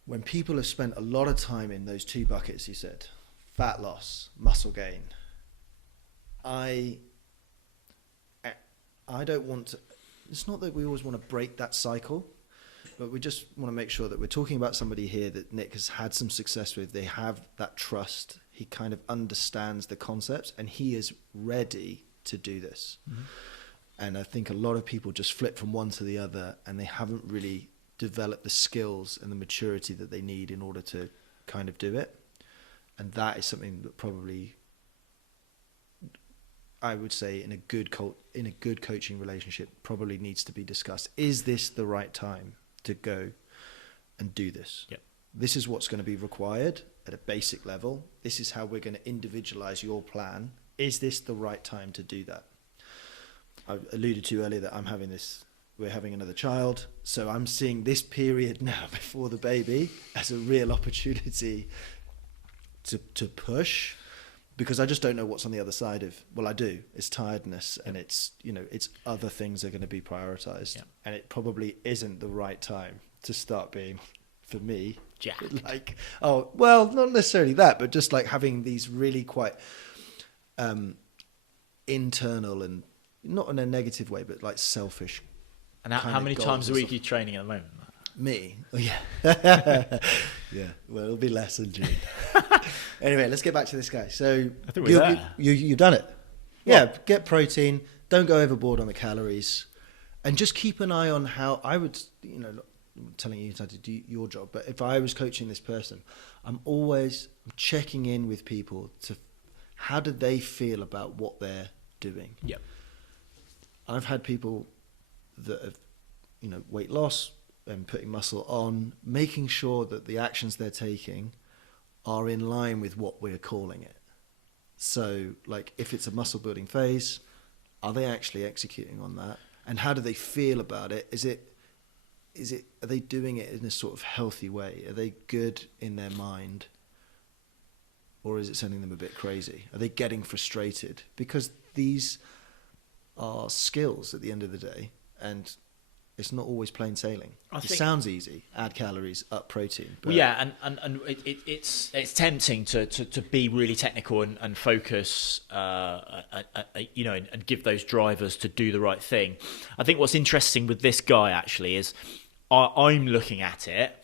when people have spent a lot of time in those two buckets, you said, fat loss, muscle gain. I don't want to, it's not that we always want to break that cycle, but we just want to make sure that we're talking about somebody here that Nick has had some success with. They have that trust. He kind of understands the concepts and he is ready to do this. Mm-hmm. And I think a lot of people just flip from one to the other and they haven't really develop the skills and the maturity that they need in order to kind of do it. And that is something that probably, I would say, in a good coaching relationship probably needs to be discussed. Is this the right time to go and do this? Yep. This is what's going to be required at a basic level. This is how we're going to individualize your plan. Is this the right time to do that? I alluded to earlier that I'm having this we're having another child. So I'm seeing this period now before the baby as a real opportunity to push, because I just don't know what's on the other side of, well, I do. It's tiredness, and it's, you know, it's other things are going to be prioritized. Yeah. And it probably isn't the right time to start being, for me, jacked. like, oh, well, not necessarily that, but just like having these really quite internal, and not in a negative way, but like selfish. And how many times a week are you training at the moment? Me? Oh, yeah. Yeah. Well, it'll be less in June. Anyway, let's get back to this guy. So I think we're there. you've done it. Yeah. Get protein. Don't go overboard on the calories, and just keep an eye on how I would, you know, not telling you how to do your job, but if I was coaching this person, I'm always checking in with people to how do they feel about what they're doing. Yeah. I've had people that have, you know, weight loss and putting muscle on, making sure that the actions they're taking are in line with what we're calling it. So, like, if it's a muscle building phase, are they actually executing on that? And how do they feel about it? Are they doing it in a sort of healthy way? Are they good in their mind? Or is it sending them a bit crazy? Are they getting frustrated? Because these are skills at the end of the day, and it's not always plain sailing. It sounds easy: add calories, up protein. But well, yeah, and it's tempting to be really technical and focus, you know, and give those drivers to do the right thing. I think what's interesting with this guy actually is I'm looking at it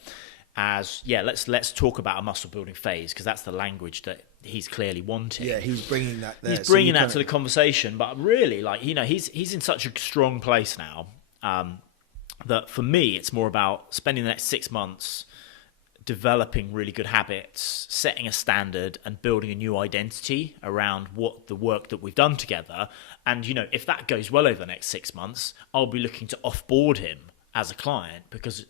as, yeah, let's talk about a muscle building phase, because that's the language that he's clearly wanting. Yeah, he's bringing that there. He's bringing that to the conversation, but really, like, you know, he's in such a strong place now that for me, it's more about spending the next 6 months developing really good habits, setting a standard, and building a new identity around what the work that we've done together. And, you know, if that goes well over the next 6 months, I'll be looking to offboard him as a client, because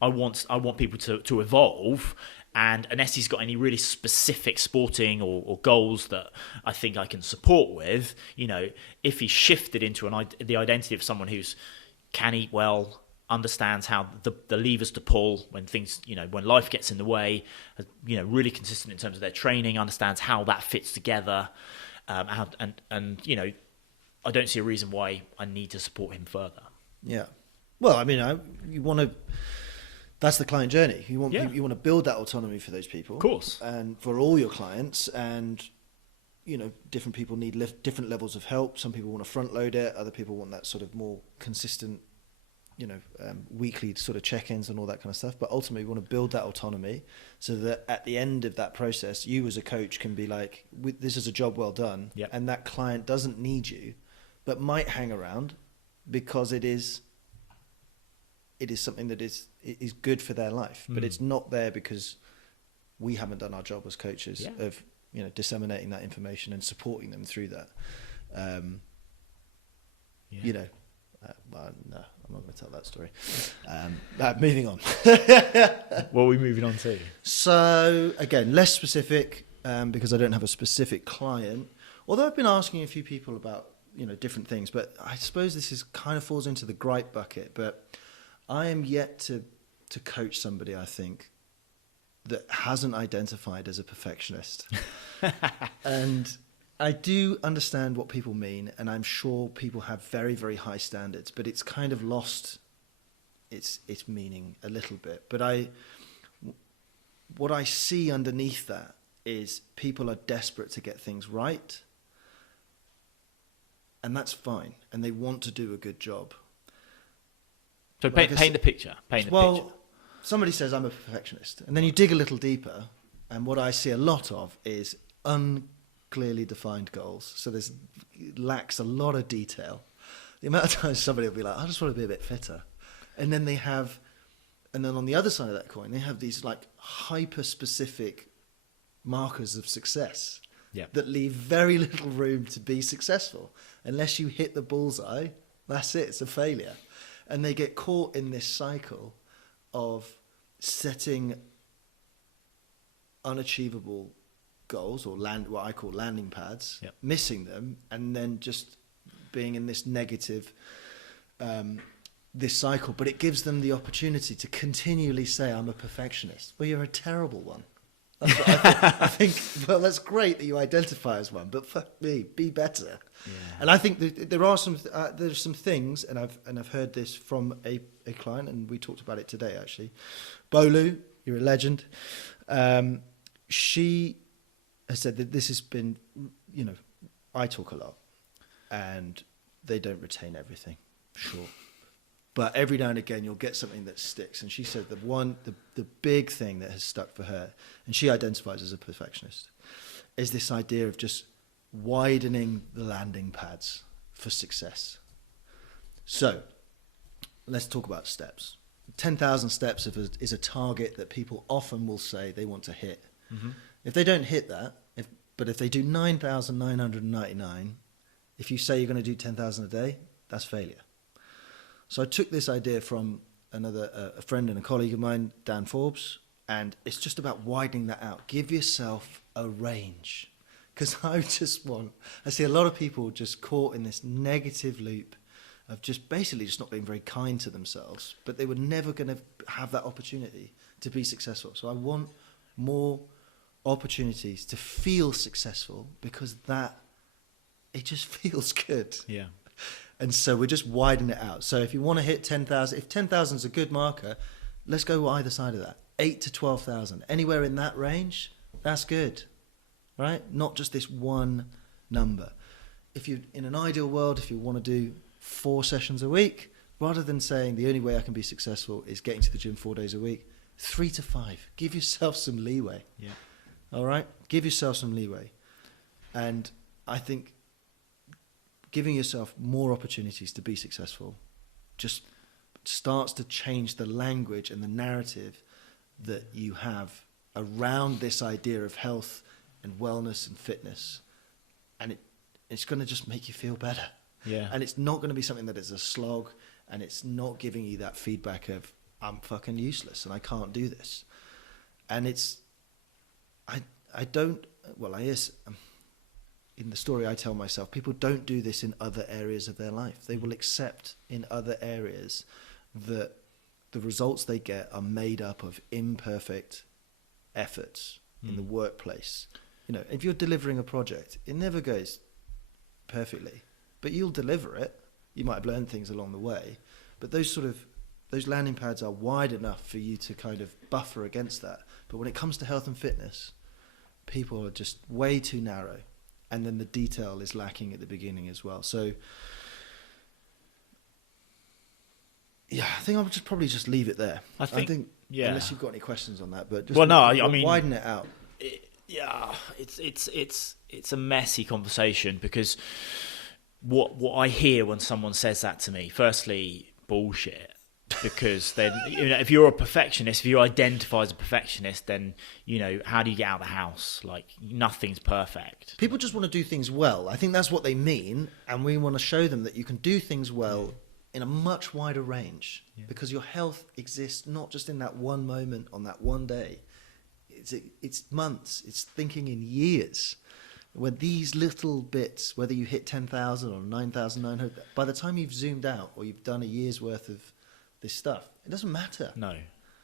I want people to evolve. And unless he's got any really specific sporting or goals that I think I can support with, you know, if he's shifted into the identity of someone who's can eat well, understands how the levers to pull when things, you know, when life gets in the way, you know, really consistent in terms of their training, understands how that fits together, and you know, I don't see a reason why I need to support him further. Yeah. Well, I mean, you want to. That's the client journey. You want to build that autonomy for those people, of course, and for all your clients. And you know, different people need different levels of help. Some people want to front load it. Other people want that sort of more consistent, you know, weekly sort of check-ins and all that kind of stuff. But ultimately, we want to build that autonomy so that at the end of that process, you as a coach can be like, "This is a job well done," and that client doesn't need you, but might hang around because it is something that is good for their life, but it's not there because we haven't done our job as coaches of, you know, disseminating that information and supporting them through that. You know, well, no, I'm not going to tell that story. Moving on. What are we moving on to? So again, less specific, because I don't have a specific client. Although I've been asking a few people about, you know, different things, but I suppose this is kind of falls into the gripe bucket. But I am yet to coach somebody, I think, that hasn't identified as a perfectionist. And I do understand what people mean, and I'm sure people have very, very high standards, but it's kind of lost its meaning a little bit. But what I see underneath that is people are desperate to get things right, and that's fine, and they want to do a good job. So paint the picture. Well, somebody says I'm a perfectionist, and then you dig a little deeper, and what I see a lot of is unclearly defined goals. So lacks a lot of detail. The amount of times somebody will be like, I just want to be a bit fitter. And then on the other side of that coin, they have these like hyper-specific markers of success that leave very little room to be successful. Unless you hit the bullseye, that's it, it's a failure. And they get caught in this cycle of setting unachievable goals, or what I call landing pads, missing them, and then just being in this negative this cycle, but it gives them the opportunity to continually say, I'm a perfectionist. Well, you're a terrible one. That's what I think, well, that's great that you identify as one, but fuck me, be better. Yeah. And I think that there's some things, and I've heard this from a client, and we talked about it today, actually. Bolu, you're a legend. She has said that this has been, I talk a lot, and they don't retain everything, sure. But every now and again, you'll get something that sticks. And she said the big thing that has stuck for her, and she identifies as a perfectionist, is this idea of just widening the landing pads for success. So let's talk about steps. 10,000 steps is a target that people often will say they want to hit. Mm-hmm. If they don't hit that, but if they do 9,999, if you say you're going to do 10,000 a day, that's failure. So I took this idea from a friend and a colleague of mine, Dan Forbes, and it's just about widening that out. Give yourself a range. Because I see a lot of people just caught in this negative loop of just basically just not being very kind to themselves, but they were never going to have that opportunity to be successful. So I want more opportunities to feel successful, because it just feels good. Yeah. And so we're just widening it out. So if you want to hit 10,000, if 10,000 is a good marker, let's go either side of that. 8 to 12,000. Anywhere in that range, that's good, right? Not just this one number. If you're in an ideal world, if you want to do 4 sessions a week, rather than saying the only way I can be successful is getting to the gym 4 days a week, 3 to 5. Give yourself some leeway. Yeah. All right? Give yourself some leeway. And I think giving yourself more opportunities to be successful just starts to change the language and the narrative that you have around this idea of health and wellness and fitness. And it's going to just make you feel better. Yeah. And it's not going to be something that is a slog, and it's not giving you that feedback of, I'm fucking useless and I can't do this. And in the story I tell myself, people don't do this in other areas of their life. They will accept in other areas that the results they get are made up of imperfect efforts in the workplace. If you're delivering a project, it never goes perfectly, but you'll deliver it. You might have learned things along the way, but those landing pads are wide enough for you to kind of buffer against that. But when it comes to health and fitness, people are just way too narrow. And then the detail is lacking at the beginning as well. So, yeah, I think I'll probably just leave it there. I think unless you've got any questions on that, but just widen it out. It's a messy conversation, because what I hear when someone says that to me, firstly, bullshit. Because then, if you're a perfectionist, if you identify as a perfectionist, then, how do you get out of the house? Like, nothing's perfect. People just want to do things well. I think that's what they mean. And we want to show them that you can do things well in a much wider range, because your health exists not just in that one moment on that one day. It's months. It's thinking in years. When these little bits, whether you hit 10,000 or 9,900, by the time you've zoomed out or you've done a year's worth of this stuff, it doesn't matter. No.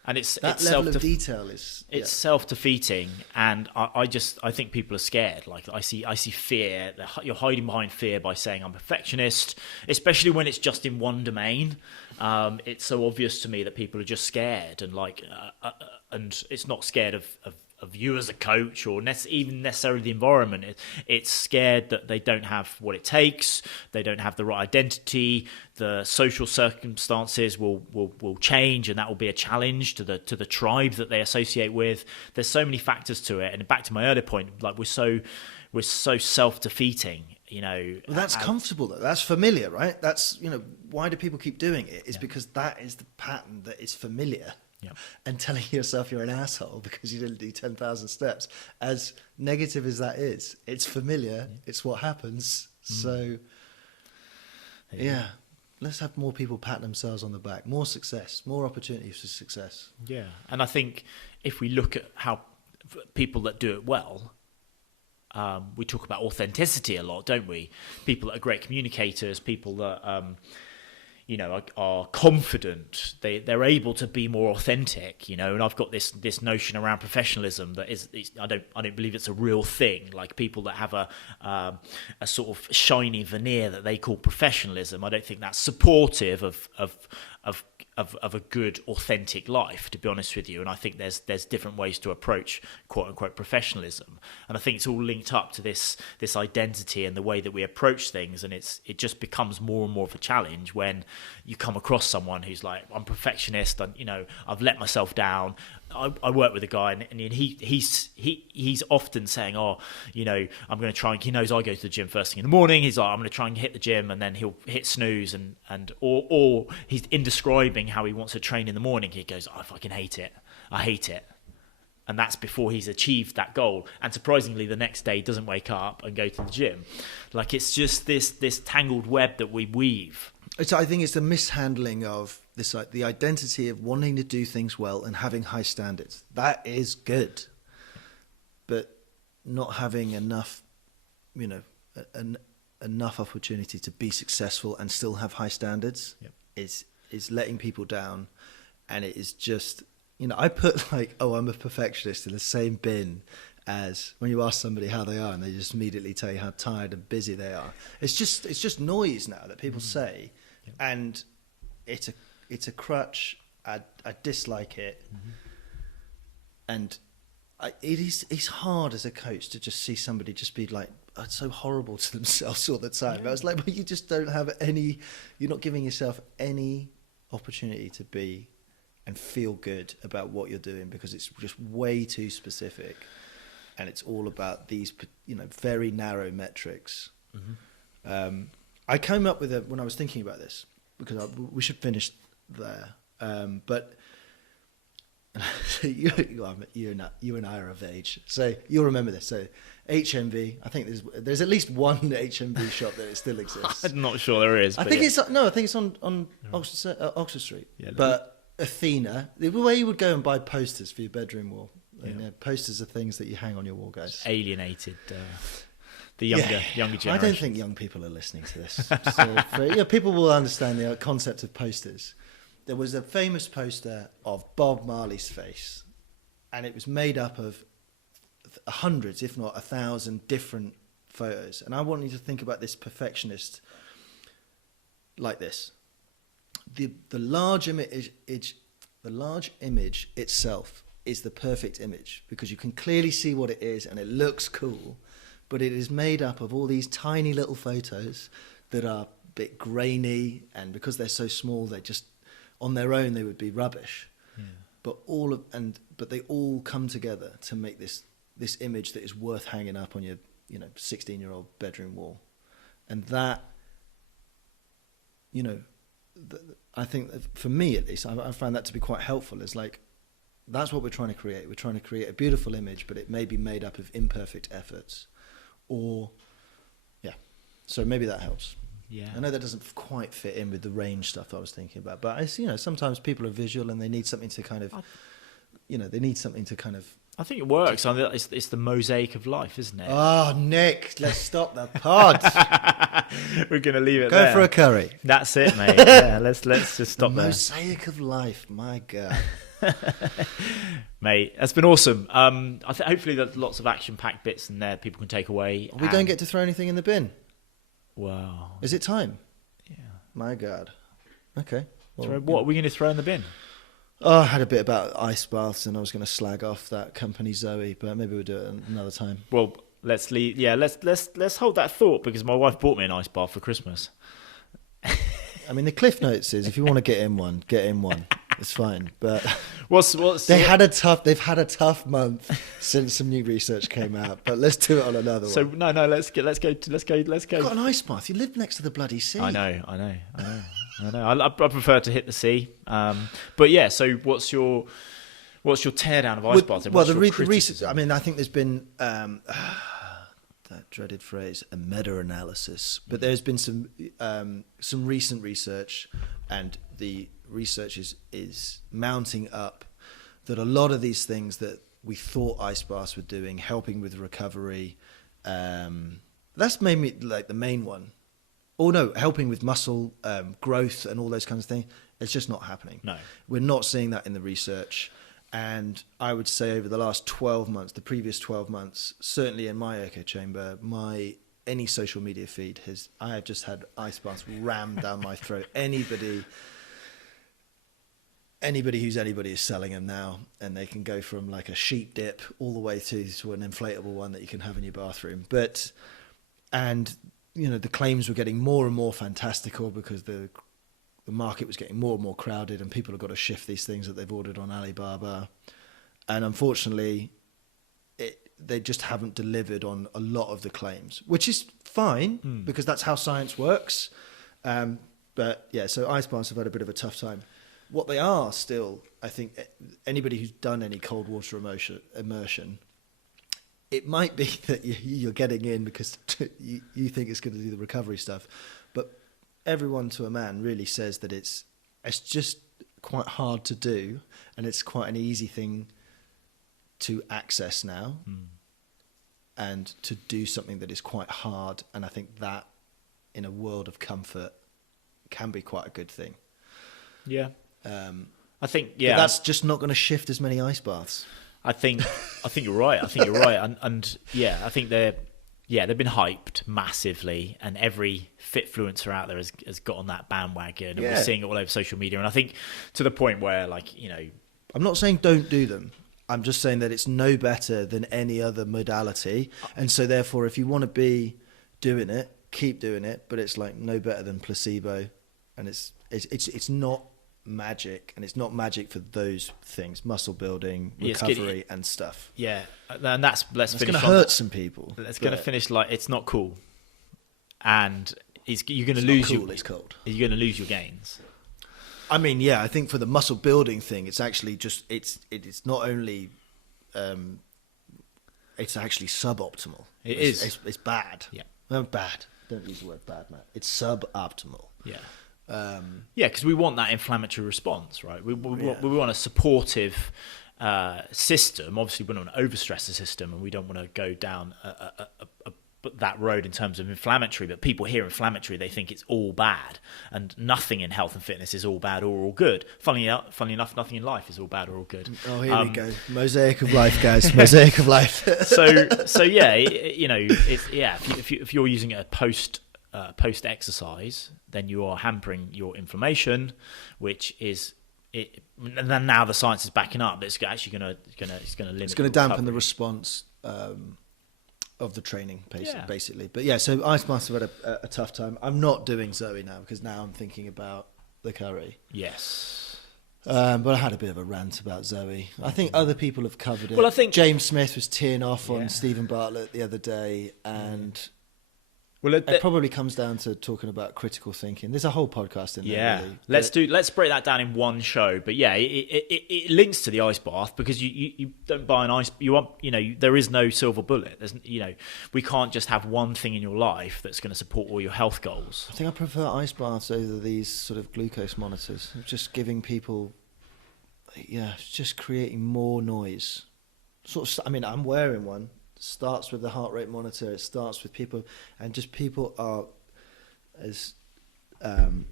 And it's level of detail is self-defeating, and I think people are scared. Like, I see fear. You're hiding behind fear by saying I'm a perfectionist, especially when it's just in one domain. It's so obvious to me that people are just scared, and and it's not scared of you as a coach, or even necessarily the environment. It's scared that they don't have what it takes, they don't have the right identity, the social circumstances will change, and that will be a challenge to the tribe that they associate with. There's so many factors to it, and back to my earlier point, like we're so self-defeating. Well, that's comfortable though. That's familiar, right? That's why do people keep doing it? It's because that is the pattern that is familiar. Yep. And telling yourself you're an asshole because you didn't do 10,000 steps, as negative as that is, it's familiar. It's what happens. So, let's have more people pat themselves on the back. More success, more opportunities for success. Yeah, and I think if we look at how people that do it well, we talk about authenticity a lot, don't we? People that are great communicators, people that are confident. They're able to be more authentic, and I've got this notion around professionalism that is I don't believe it's a real thing. Like people that have a sort of shiny veneer that they call professionalism, I don't think that's supportive of a good authentic life, to be honest with you. And I think there's different ways to approach quote unquote professionalism, and I think it's all linked up to this identity and the way that we approach things. And it just becomes more and more of a challenge when you come across someone who's like, I'm perfectionist, and I've let myself down. I work with a guy, and he's often saying, I'm going to try and, he knows I go to the gym first thing in the morning. He's like, I'm going to try and hit the gym, and then he'll hit snooze, or he's in describing how he wants to train in the morning. He goes, I fucking hate it. I hate it. And that's before he's achieved that goal. And surprisingly, the next day he doesn't wake up and go to the gym. Like, it's just this tangled web that we weave. I think it's the mishandling of this, like the identity of wanting to do things well and having high standards. That is good, but not having enough, enough opportunity to be successful and still have high standards is letting people down. And it is just, I put like, I'm a perfectionist in the same bin as when you ask somebody how they are and they just immediately tell you how tired and busy they are. It's just noise now that people say, and it's a crutch. I dislike it, and it's hard as a coach to just see somebody just be like so horrible to themselves all the time. I was like, well, you just don't have you're not giving yourself any opportunity to be and feel good about what you're doing, because it's just way too specific, and it's all about these very narrow metrics. I came up with when I was thinking about this, because we should finish there, but you and I are of age, so you'll remember this. So HMV, I think there's at least one HMV shop that it still exists. I'm not sure there is. I think it's on Oxford Street. Yeah, but Athena, the way you would go and buy posters for your bedroom wall. Posters are things that you hang on your wall, guys. It's alienated the younger generation. I don't think young people are listening to this. So people will understand the concept of posters. There was a famous poster of Bob Marley's face, and it was made up of hundreds, if not 1,000, different photos. And I want you to think about this perfectionist like this: the large image itself is the perfect image, because you can clearly see what it is and it looks cool, but it is made up of all these tiny little photos that are a bit grainy, and because they're so small, they just on their own they would be rubbish. But they all come together to make this image that is worth hanging up on your 16-year-old bedroom wall. And that, I think that for me at least, I found that to be quite helpful. It's like, that's what we're trying to create. We're trying to create a beautiful image, but it may be made up of imperfect efforts. So maybe that helps. Yeah, I know that doesn't quite fit in with the range stuff I was thinking about, but sometimes people are visual and they need something to kind of, I think it works. It's the mosaic of life, isn't it? Oh, Nick, let's stop the pod. We're gonna leave it there. Go for a curry. That's it, mate. Yeah, let's just stop there. Mosaic of life, my God. Mate, that's been awesome. Hopefully there's lots of action-packed bits in there people can take away. We don't get to throw anything in the bin. Wow. Is it time? Yeah. My God. Okay. Well, what are we going to throw in the bin? Oh, I had a bit about ice baths, and I was going to slag off that company Zoe, but maybe we'll do it another time. Well, let's leave. Yeah, let's hold that thought, because my wife bought me an ice bath for Christmas. I mean, the Cliff Notes is, if you want to get in one. It's fine, but they've had a tough month since some new research came out. But let's do it on another one. So no, let's go. You've got an ice bath. You live next to the bloody sea. I know. I prefer to hit the sea. But yeah. So what's your teardown of ice baths? Well, the research. I mean, I think there's been that dreaded phrase, a meta-analysis. But there's been some recent research, and the research is mounting up that a lot of these things that we thought ice baths were doing, helping with recovery, that's maybe like the main one, or no, helping with muscle growth and all those kinds of things. It's just not happening. No. We're not seeing that in the research. And I would say over the last 12 months, the previous 12 months, certainly in my echo chamber, any social media feed I have just had ice baths rammed down my throat. Anybody who's anybody is selling them now, and they can go from like a sheep dip all the way to an inflatable one that you can have in your bathroom. And the claims were getting more and more fantastical because the market was getting more and more crowded, and people have got to shift these things that they've ordered on Alibaba. And unfortunately, they just haven't delivered on a lot of the claims, which is fine because that's how science works. But yeah, so ice baths have had a bit of a tough time. What they are still, I think, anybody who's done any cold water immersion, it might be that you're getting in because you think it's going to do the recovery stuff, but everyone to a man really says that it's just quite hard to do, and it's quite an easy thing to access now, and to do something that is quite hard. And I think that in a world of comfort can be quite a good thing. Yeah. I think but that's just not going to shift as many ice baths. I think you're right. And yeah, I think they've been hyped massively, and every fitfluencer out there has got on that bandwagon, and we're seeing it all over social media. And I think to the point where, I'm not saying don't do them. I'm just saying that it's no better than any other modality, and so therefore, if you want to be doing it, keep doing it. But it's like no better than placebo, and it's not magic, and it's not magic for those things: muscle building, recovery, and stuff. Yeah, and that's going to hurt some people. It's going to finish like it's not cool, and you're going to lose it's cold. You're going to lose your gains. I mean, yeah, I think for the muscle building thing, it's actually just it's not only it's actually suboptimal. It's bad. Yeah, bad. Don't use the word bad, Matt. It's suboptimal. Yeah. Because we want that inflammatory response, right? We want a supportive system. Obviously, we don't want to overstress the system, and we don't want to go down that road in terms of inflammatory. But people hear inflammatory, they think it's all bad, and nothing in health and fitness is all bad or all good. Funnily enough, nothing in life is all bad or all good. Oh, here we go. Mosaic of life, guys. Mosaic of life. so yeah, if you're using it post exercise, then you are hampering your inflammation, which is it. And then now the science is backing up that it's actually going to limit. It's going to dampen the response of the training, basically. But yeah, so ice baths have had a tough time. I'm not doing Zoe now because now I'm thinking about the curry. Yes. But I had a bit of a rant about Zoe. I think other people have covered it. Well, I think James Smith was teeing off on Stephen Bartlett the other day, and it probably comes down to talking about critical thinking. There's a whole podcast in there. Yeah, really. Let's break that down in one show. But yeah, it links to the ice bath because you don't buy an ice. There is no silver bullet. We can't just have one thing in your life that's going to support all your health goals. I think I prefer ice baths over these sort of glucose monitors. Just giving people, just creating more noise. I'm wearing one. Starts with the heart rate monitor. It starts with people, and just people are, as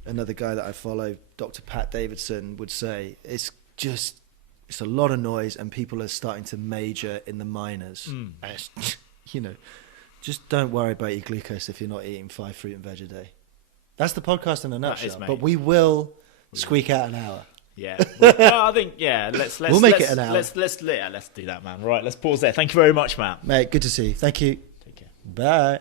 another guy that I follow, Dr. Pat Davidson, would say, it's a lot of noise, and people are starting to major in the minors. And it's, just don't worry about your glucose if you're not eating 5 fruit and veg a day. That's the podcast in a nutshell. But we will squeak out an hour. Yeah, I think let's make it an hour. Let's do that, man. Right, let's pause there. Thank you very much, Matt. Mate, good to see you. Thank you. Take care. Bye.